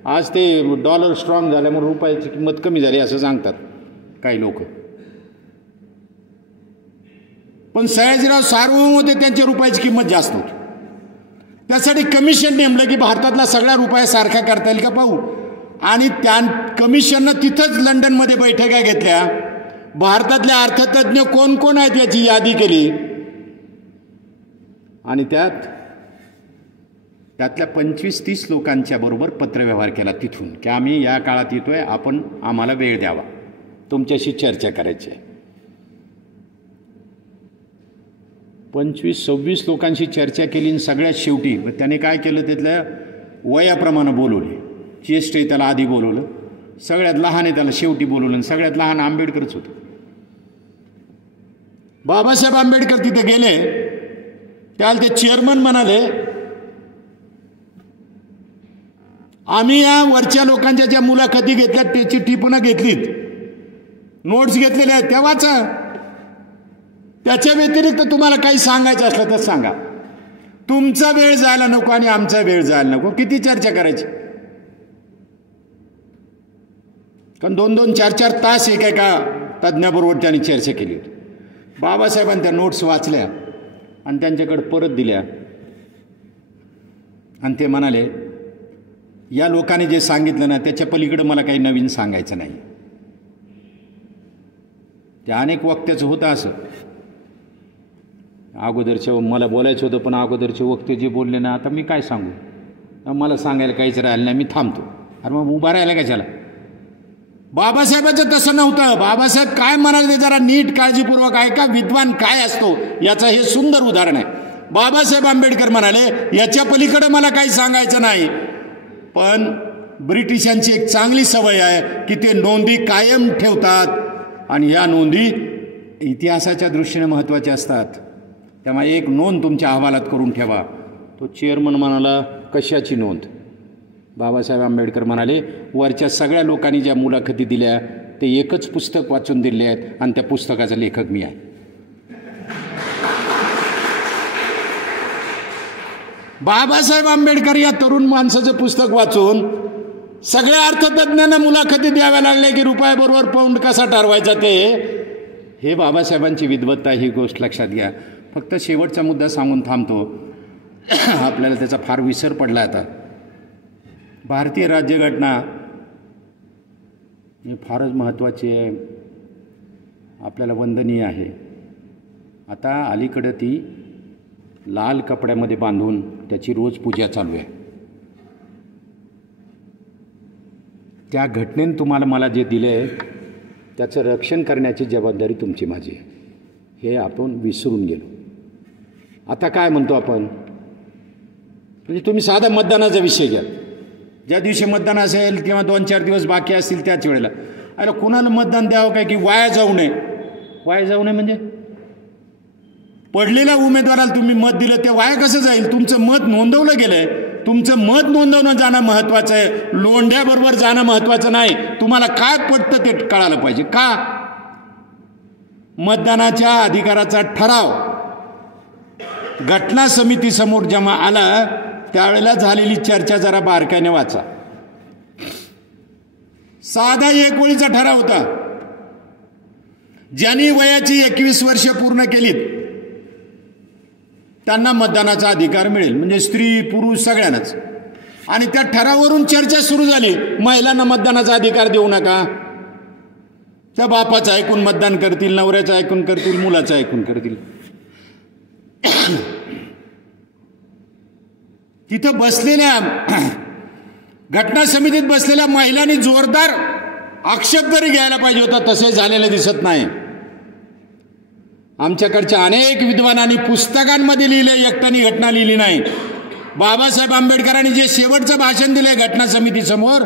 आज ते डॉलर स्ट्रॉंग झाल्यामुळे रुपयाची किंमत कमी झाली असं सांगतात काही लोक. पण सयाजीराव सार्वभौम होते, त्यांच्या रुपयाची किंमत जास्त होती. त्यासाठी कमिशन नेमलं की भारतातला सगळ्या रुपया सारखा करता येईल का पाहू. आणि त्या कमिशननं तिथंच लंडनमध्ये बैठका घेतल्या. भारतातले अर्थतज्ञ कोण कोण आहेत याची यादी केली आणि त्यातल्या 25-30 लोकांच्या बरोबर पत्रव्यवहार केला तिथून की आम्ही या काळात येतोय, आपण आम्हाला वेळ द्यावा, तुमच्याशी चर्चा करायची आहे. 25-26 लोकांशी चर्चा केली आणि सगळ्यात शेवटी त्याने काय केलं, त्यातल्या वयाप्रमाणे बोलवले. ज्येष्ठ त्याला आधी बोलवलं, सगळ्यात लहान आहे त्याला शेवटी बोलवलं आणि सगळ्यात लहान आंबेडकरच होतं. बाबासाहेब आंबेडकर तिथे गेले, त्याला ते चेअरमन म्हणाले आम्ही या वरच्या लोकांच्या ज्या मुलाखती घेतल्या त्याची टिपणं घेतलीत, नोट्स घेतलेल्या आहेत त्या वाचा. त्याच्या व्यतिरिक्त तुम्हाला काही सांगायचं असलं तर सांगा. तुमचा वेळ जायला नको आणि आमचा वेळ जायला नको. किती चर्चा करायची? कारण 2-2, 4-4 तास एका तज्ज्ञाबरोबर त्यांनी चर्चा केली होती. बाबासाहेबांनी त्या नोट्स वाचल्या आणि त्यांच्याकडे परत दिल्या आणि ते म्हणाले या लोकांनी जे सांगितलं ना त्याच्या पलीकडे मला काही नवीन सांगायचं नाही. त्या अनेक वक्त्याचं होतं असं. अगोदरच्या मला बोलायचं होतं पण अगोदरचे वक्ते जे बोलले ना आता मी काय सांगू, मला सांगायला काहीच राहिलं नाही, मी थांबतो. अरे मग उभा राहिला कशाला? बाबासाहेबांचं तसं नव्हतं. बाबासाहेब काय म्हणाले ते जरा नीट काळजीपूर्वक ऐका. विद्वान काय असतो याचं हे सुंदर उदाहरण आहे. बाबासाहेब आंबेडकर म्हणाले याच्या पलीकडे मला काही सांगायचं नाही, पण ब्रिटिशांची एक चांगली सवय आहे की ते नोंदी कायम ठेवतात आणि या नोंदी इतिहासाच्या दृष्टीने महत्त्वाच्या असतात. त्यामुळे एक नोंद तुमच्या अहवालात करून ठेवा. तो चेअरमन म्हणाला कशाची नोंद? बाबासाहेब आंबेडकर म्हणाले वरच्या सगळ्या लोकांनी ज्या मुलाखती दिल्या ते एकच पुस्तक वाचून दिले आहेत आणि त्या पुस्तकाचा लेखक मी आहे. बाबासाहेब आंबेडकर या तरुण माणसाचं पुस्तक वाचून सगळ्या अर्थतज्ञांना मुलाखती द्याव्या लागल्या की रुपयाबरोबर पाऊंड कसा ठरवायचा ते. हे बाबासाहेबांची विद्वत्ता, ही गोष्ट लक्षात घ्या. फक्त शेवटचा मुद्दा सांगून थांबतो, आपल्याला त्याचा फार विसर पडला. आता भारतीय राज्यघटना ही फारच महत्त्वाची आहे, आपल्याला वंदनीय आहे. आता अलीकडं ती लाल कपड्यामध्ये बांधून त्याची रोज पूजा चालू आहे. त्या घटनेने तुम्हाला मला जे दिले आहे त्याचं रक्षण करण्याची जबाबदारी तुमची माझी आहे, हे आपण विसरून गेलो. आता काय म्हणतो आपण, म्हणजे तुम्ही साधा मतदानाचा विषय घ्या. ज्या दिवशी मतदान असेल किंवा 2-4 दिवस बाकी असतील त्याच वेळेला अरे कुणाला मतदान द्यावं काय की वाया जाऊ नये. वाया जाऊ नये म्हणजे पडलेल्या उमेदवाराला तुम्ही मत दिलं ते वाया कसं जाईल? तुमचं मत नोंदवलं गेलंय. तुमचं मत नोंदवणं जाणं महत्त्वाचं आहे, लोंढ्याबरोबर जाणं महत्त्वाचं नाही. तुम्हाला काय पडतं ते कळालं पाहिजे. का? मतदानाच्या अधिकाराचा ठराव घटना समितीसमोर जेव्हा आला त्यावेळेला झालेली चर्चा जरा बारकाईने वाचा. साधा 1 ओळीचा ठराव होता. ज्यांनी वयाची 21 वर्ष पूर्ण केलीत त्यांना मतदानाचा अधिकार मिळेल, म्हणजे स्त्री पुरुष सगळ्यांनाच. आणि त्या ठरावावरून चर्चा सुरू झाली, महिलांना मतदानाचा अधिकार देऊ नका. त्या बापाचं ऐकून मतदान करतील, नवऱ्याचं ऐकून करतील, मुलाचं ऐकून करतील. तिथं बसलेल्या घटना समितीत बसलेल्या महिलांनी जोरदार आक्षेप तरी घ्यायला पाहिजे होता, तसे झालेले दिसत नाही. आमच्याकडच्या अनेक विद्वानांनी पुस्तकांमध्ये लिहिले, एकट्याने घटना लिहिली नाही. बाबासाहेब आंबेडकरांनी जे शेवटचं भाषण दिले घटना समितीसमोर,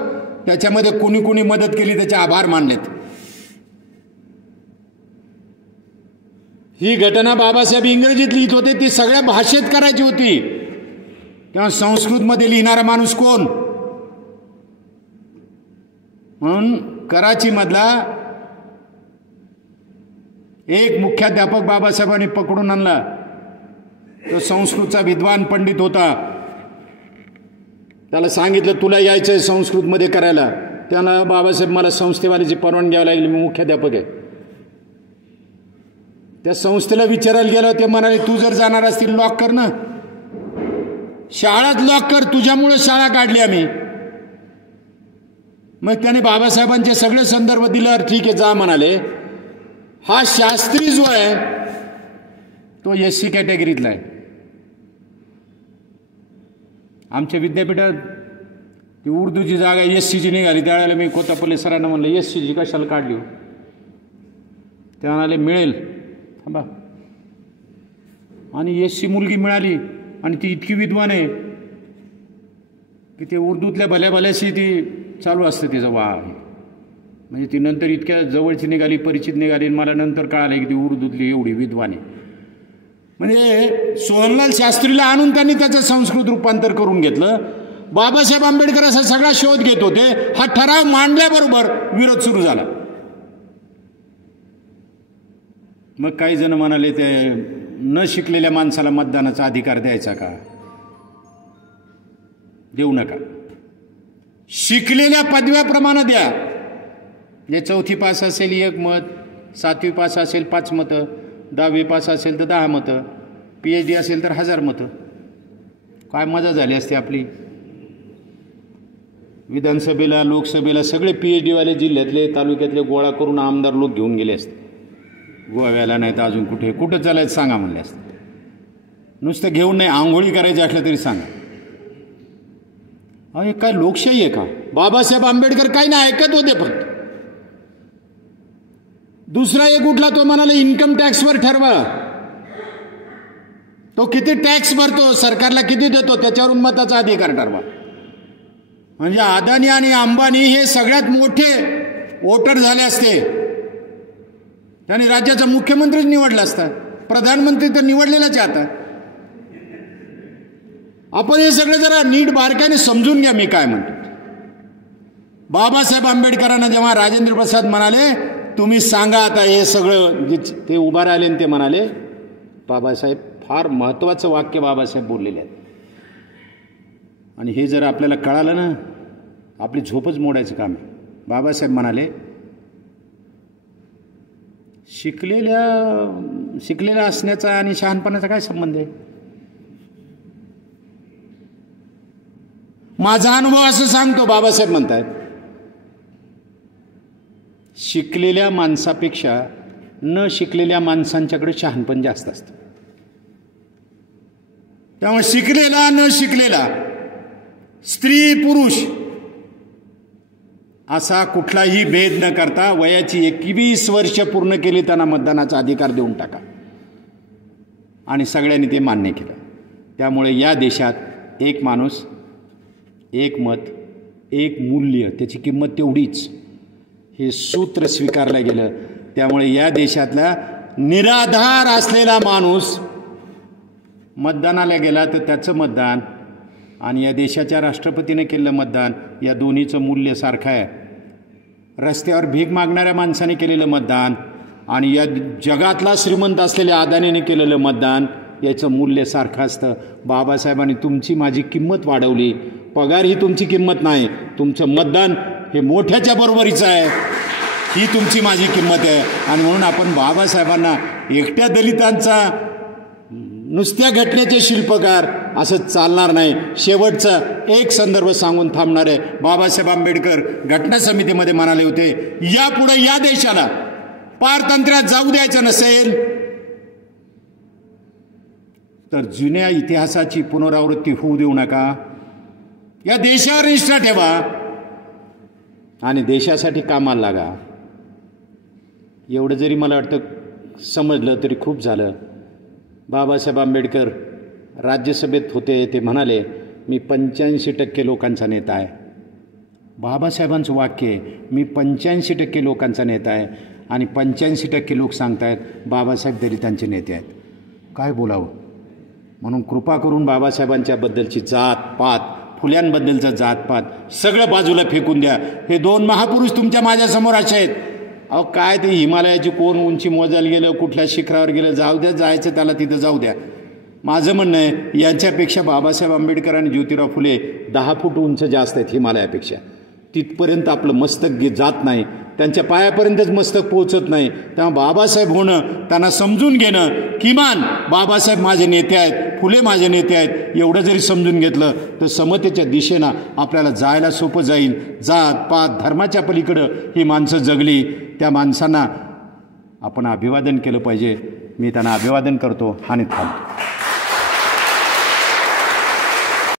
त्याच्यामध्ये कुणी कुणी मदत केली त्याचे आभार मानलेत. ही घटना बाबासाहेब इंग्रजीत लिहित होते, ती सगळ्या भाषेत करायची होती. तेव्हा संस्कृतमध्ये लिहिणारा माणूस कोण? म्हणून कराची मधला एक मुख्याध्यापक बाबासाहेबांनी पकडून आणला. तो संस्कृतचा विद्वान पंडित होता. त्याला सांगितलं तुला यायचंय संस्कृतमध्ये करायला. त्याला बाबासाहेब मला संस्थेवाल्याची परवानगी घ्यावी लागली, मी मुख्याध्यापक आहे. त्या संस्थेला विचारायला गेलं, ते म्हणाले तू जर जाणार असतील लॉक कर ना, शाळात लॉक कर, तुझ्यामुळे शाळा काढली आम्ही. मग त्याने बाबासाहेबांचे सगळे संदर्भ दिल्यावर ठीक आहे जा म्हणाले. हा शास्त्री जो आहे तो SC कॅटेगरीतला आहे. आमच्या विद्यापीठात ती उर्दूची जागा SCची निघाली, त्यावेळेला मी कोतापल्ले सरांना म्हणलं SCची कशाला काढली हो? ते म्हणाले मिळेल थांबा. आणि SC मुलगी मिळाली आणि ती इतकी विद्वान आहे की ते उर्दूतल्या भल्या भल्याशी ती चालू असते तिचं वा. म्हणजे ती नंतर इतक्या जवळची निघाली, परिचित निघाली, मला नंतर कळालं की ती उर्दूतली एवढी विद्वान आहे. म्हणजे सोहनलाल शास्त्रीला आणून त्यांनी त्याचं संस्कृत रूपांतर करून घेतलं. बाबासाहेब आंबेडकर असा सगळा शोध घेत होते. हा ठराव मांडल्याबरोबर विरोध सुरू झाला. मग काही जण म्हणाले ते न शिकलेल्या माणसाला मतदानाचा अधिकार द्यायचा का? देऊ नका. शिकलेल्या पदव्याप्रमाणे द्या. जे 4थी पास असेल 1 मत, 7वी पास असेल 5 मतं, 10वी पास असेल तर 10 मतं, PhD असेल तर 1000 मतं. काय मजा झाली असते आपली. विधानसभेला लोकसभेला सगळे PhD वाले जिल्ह्यातले तालुक्यातले गोळा करून आमदार लोक घेऊन गेले असते. गोव्याला नाही तर अजून कुठं चालायचं सांगा म्हणले असते. नुसतं घेऊन नाही, आंघोळी करायची असलं तरी सांगा. अरे काय लोकशाही आहे का? बाबासाहेब आंबेडकर काही नाही ऐकत होते. फक्त दुसरा एक उठला, तो म्हणाला इन्कम टॅक्सवर ठरवा. तो किती टॅक्स भरतो, सरकारला किती देतो, त्याच्यावरून मताचा अधिकार ठरवा. म्हणजे अदानी आणि अंबानी हे सगळ्यात मोठे वोटर झाले असते, त्याने राज्याचा मुख्यमंत्रीच निवडला असता. प्रधानमंत्री तर निवडलेलाच आहे आता. आपण हे सगळं जरा नीट बारकाईने समजून घ्या मी काय म्हणतो. बाबासाहेब आंबेडकरांना जेव्हा राजेंद्र प्रसाद म्हणाले तुम्ही सांगा आता हे सगळं, ते उभा राहिले आणि ते म्हणाले, बाबासाहेब फार महत्त्वाचं वाक्य बाबासाहेब बोललेले आहेत. आणि हे जर आपल्याला कळालं ना, आपली झोपच मोडायचं काम आहे. बाबासाहेब म्हणाले शिकलेल्या असण्याचा आणि शहाणपणाचा काय संबंध आहे? माझा अनुभव असं सांगतो. बाबासाहेब म्हणतात शिकलेल्या माणसापेक्षा न शिकलेल्या माणसांच्याकडे शहाणपण जास्त असतं. त्यामुळे शिकलेला न शिकलेला, स्त्री पुरुष असा कुठलाही भेद न करता वयाची 21 वर्ष पूर्ण केली त्यांना मतदानाचा अधिकार देऊन टाका. आणि सगळ्यांनी ते मान्य केलं. त्यामुळे या देशात एक माणूस, एक मत, एक मूल्य, त्याची किंमत तेवढीच, हे सूत्र स्वीकारलं गेलं. त्यामुळे या देशातला निराधार असलेला माणूस मतदानाला गेला तर त्याचं मतदान आणि या देशाच्या राष्ट्रपतीने केलेलं मतदान या दोन्हीचं मूल्य सारखं आहे. रस्त्यावर भीक मागणाऱ्या माणसाने केलेलं मतदान आणि या जगातला श्रीमंत असलेल्या अदानीने केलेलं मतदान याचं मूल्य सारखं असतं. बाबासाहेबांनी तुमची माझी किंमत वाढवली. पगार ही तुमची किंमत नाही, तुमचं मतदान हे मोठ्याच्या बरोबरीचं आहे, ही तुमची माझी किंमत आहे. आणि म्हणून आपण बाबासाहेबांना एकट्या दलितांचा नुसत्या घटनेचे शिल्पकार असं चालणार नाही. शेवटचा एक संदर्भ सांगून थांबणार आहे. बाबासाहेब आंबेडकर घटना समितीमध्ये म्हणाले होते, यापुढे या देशाला पारतंत्र्यात जाऊ द्यायचं नसेल तर जुन्या इतिहासाची पुनरावृत्ती होऊ देऊ नका. या देशावर निष्ठा ठेवा आणि देशासाठी कामाला लागा. एवढं जरी मला वाटतं समजलं तरी खूप झालं. बाबासाहेब आंबेडकर राज्यसभेत होते, ते म्हणाले मी 85% लोकांचा नेता आहे. बाबासाहेबांचं वाक्य आहे, मी 85% लोकांचा नेता आहे. आणि 85% लोक सांगतायत बाबासाहेब दलितांचे नेते आहेत. काय बोलावं. म्हणून कृपा करून बाबासाहेबांच्याबद्दलची जातपात, फुल्यांबद्दलचा जातपात सगळं बाजूला फेकून द्या. हे 2 महापुरुष तुमच्या माझ्यासमोर असे आहेत. अहो काय ते हिमालयाची कोण उंची मोजायला गेलं, कुठल्या शिखरावर गेलं, जाऊ द्या, जायचं त्याला तिथं जाऊ द्या. माझं म्हणणं आहे यांच्यापेक्षा बाबासाहेब आंबेडकर आणि ज्योतिराव फुले 10 फूट उंच जास्त आहेत हिमालयापेक्षा. तिथपर्यंत आपलं मस्तक जात नाही, त्यांच्या पायापर्यंतच मस्तक पोहोचत नाही. तेव्हा बाबासाहेब होणं, त्यांना समजून घेणं, किमान बाबासाहेब माझे नेते आहेत, फुले माझे नेते आहेत, एवढं जरी समजून घेतलं तर समतेच्या दिशेनं आपल्याला जायला सोपं जाईल. जात पात धर्माच्या पलीकडं ही माणसं जगली, त्या माणसांना आपण अभिवादन केलं पाहिजे. मी त्यांना अभिवादन करतो आणि थांबतो.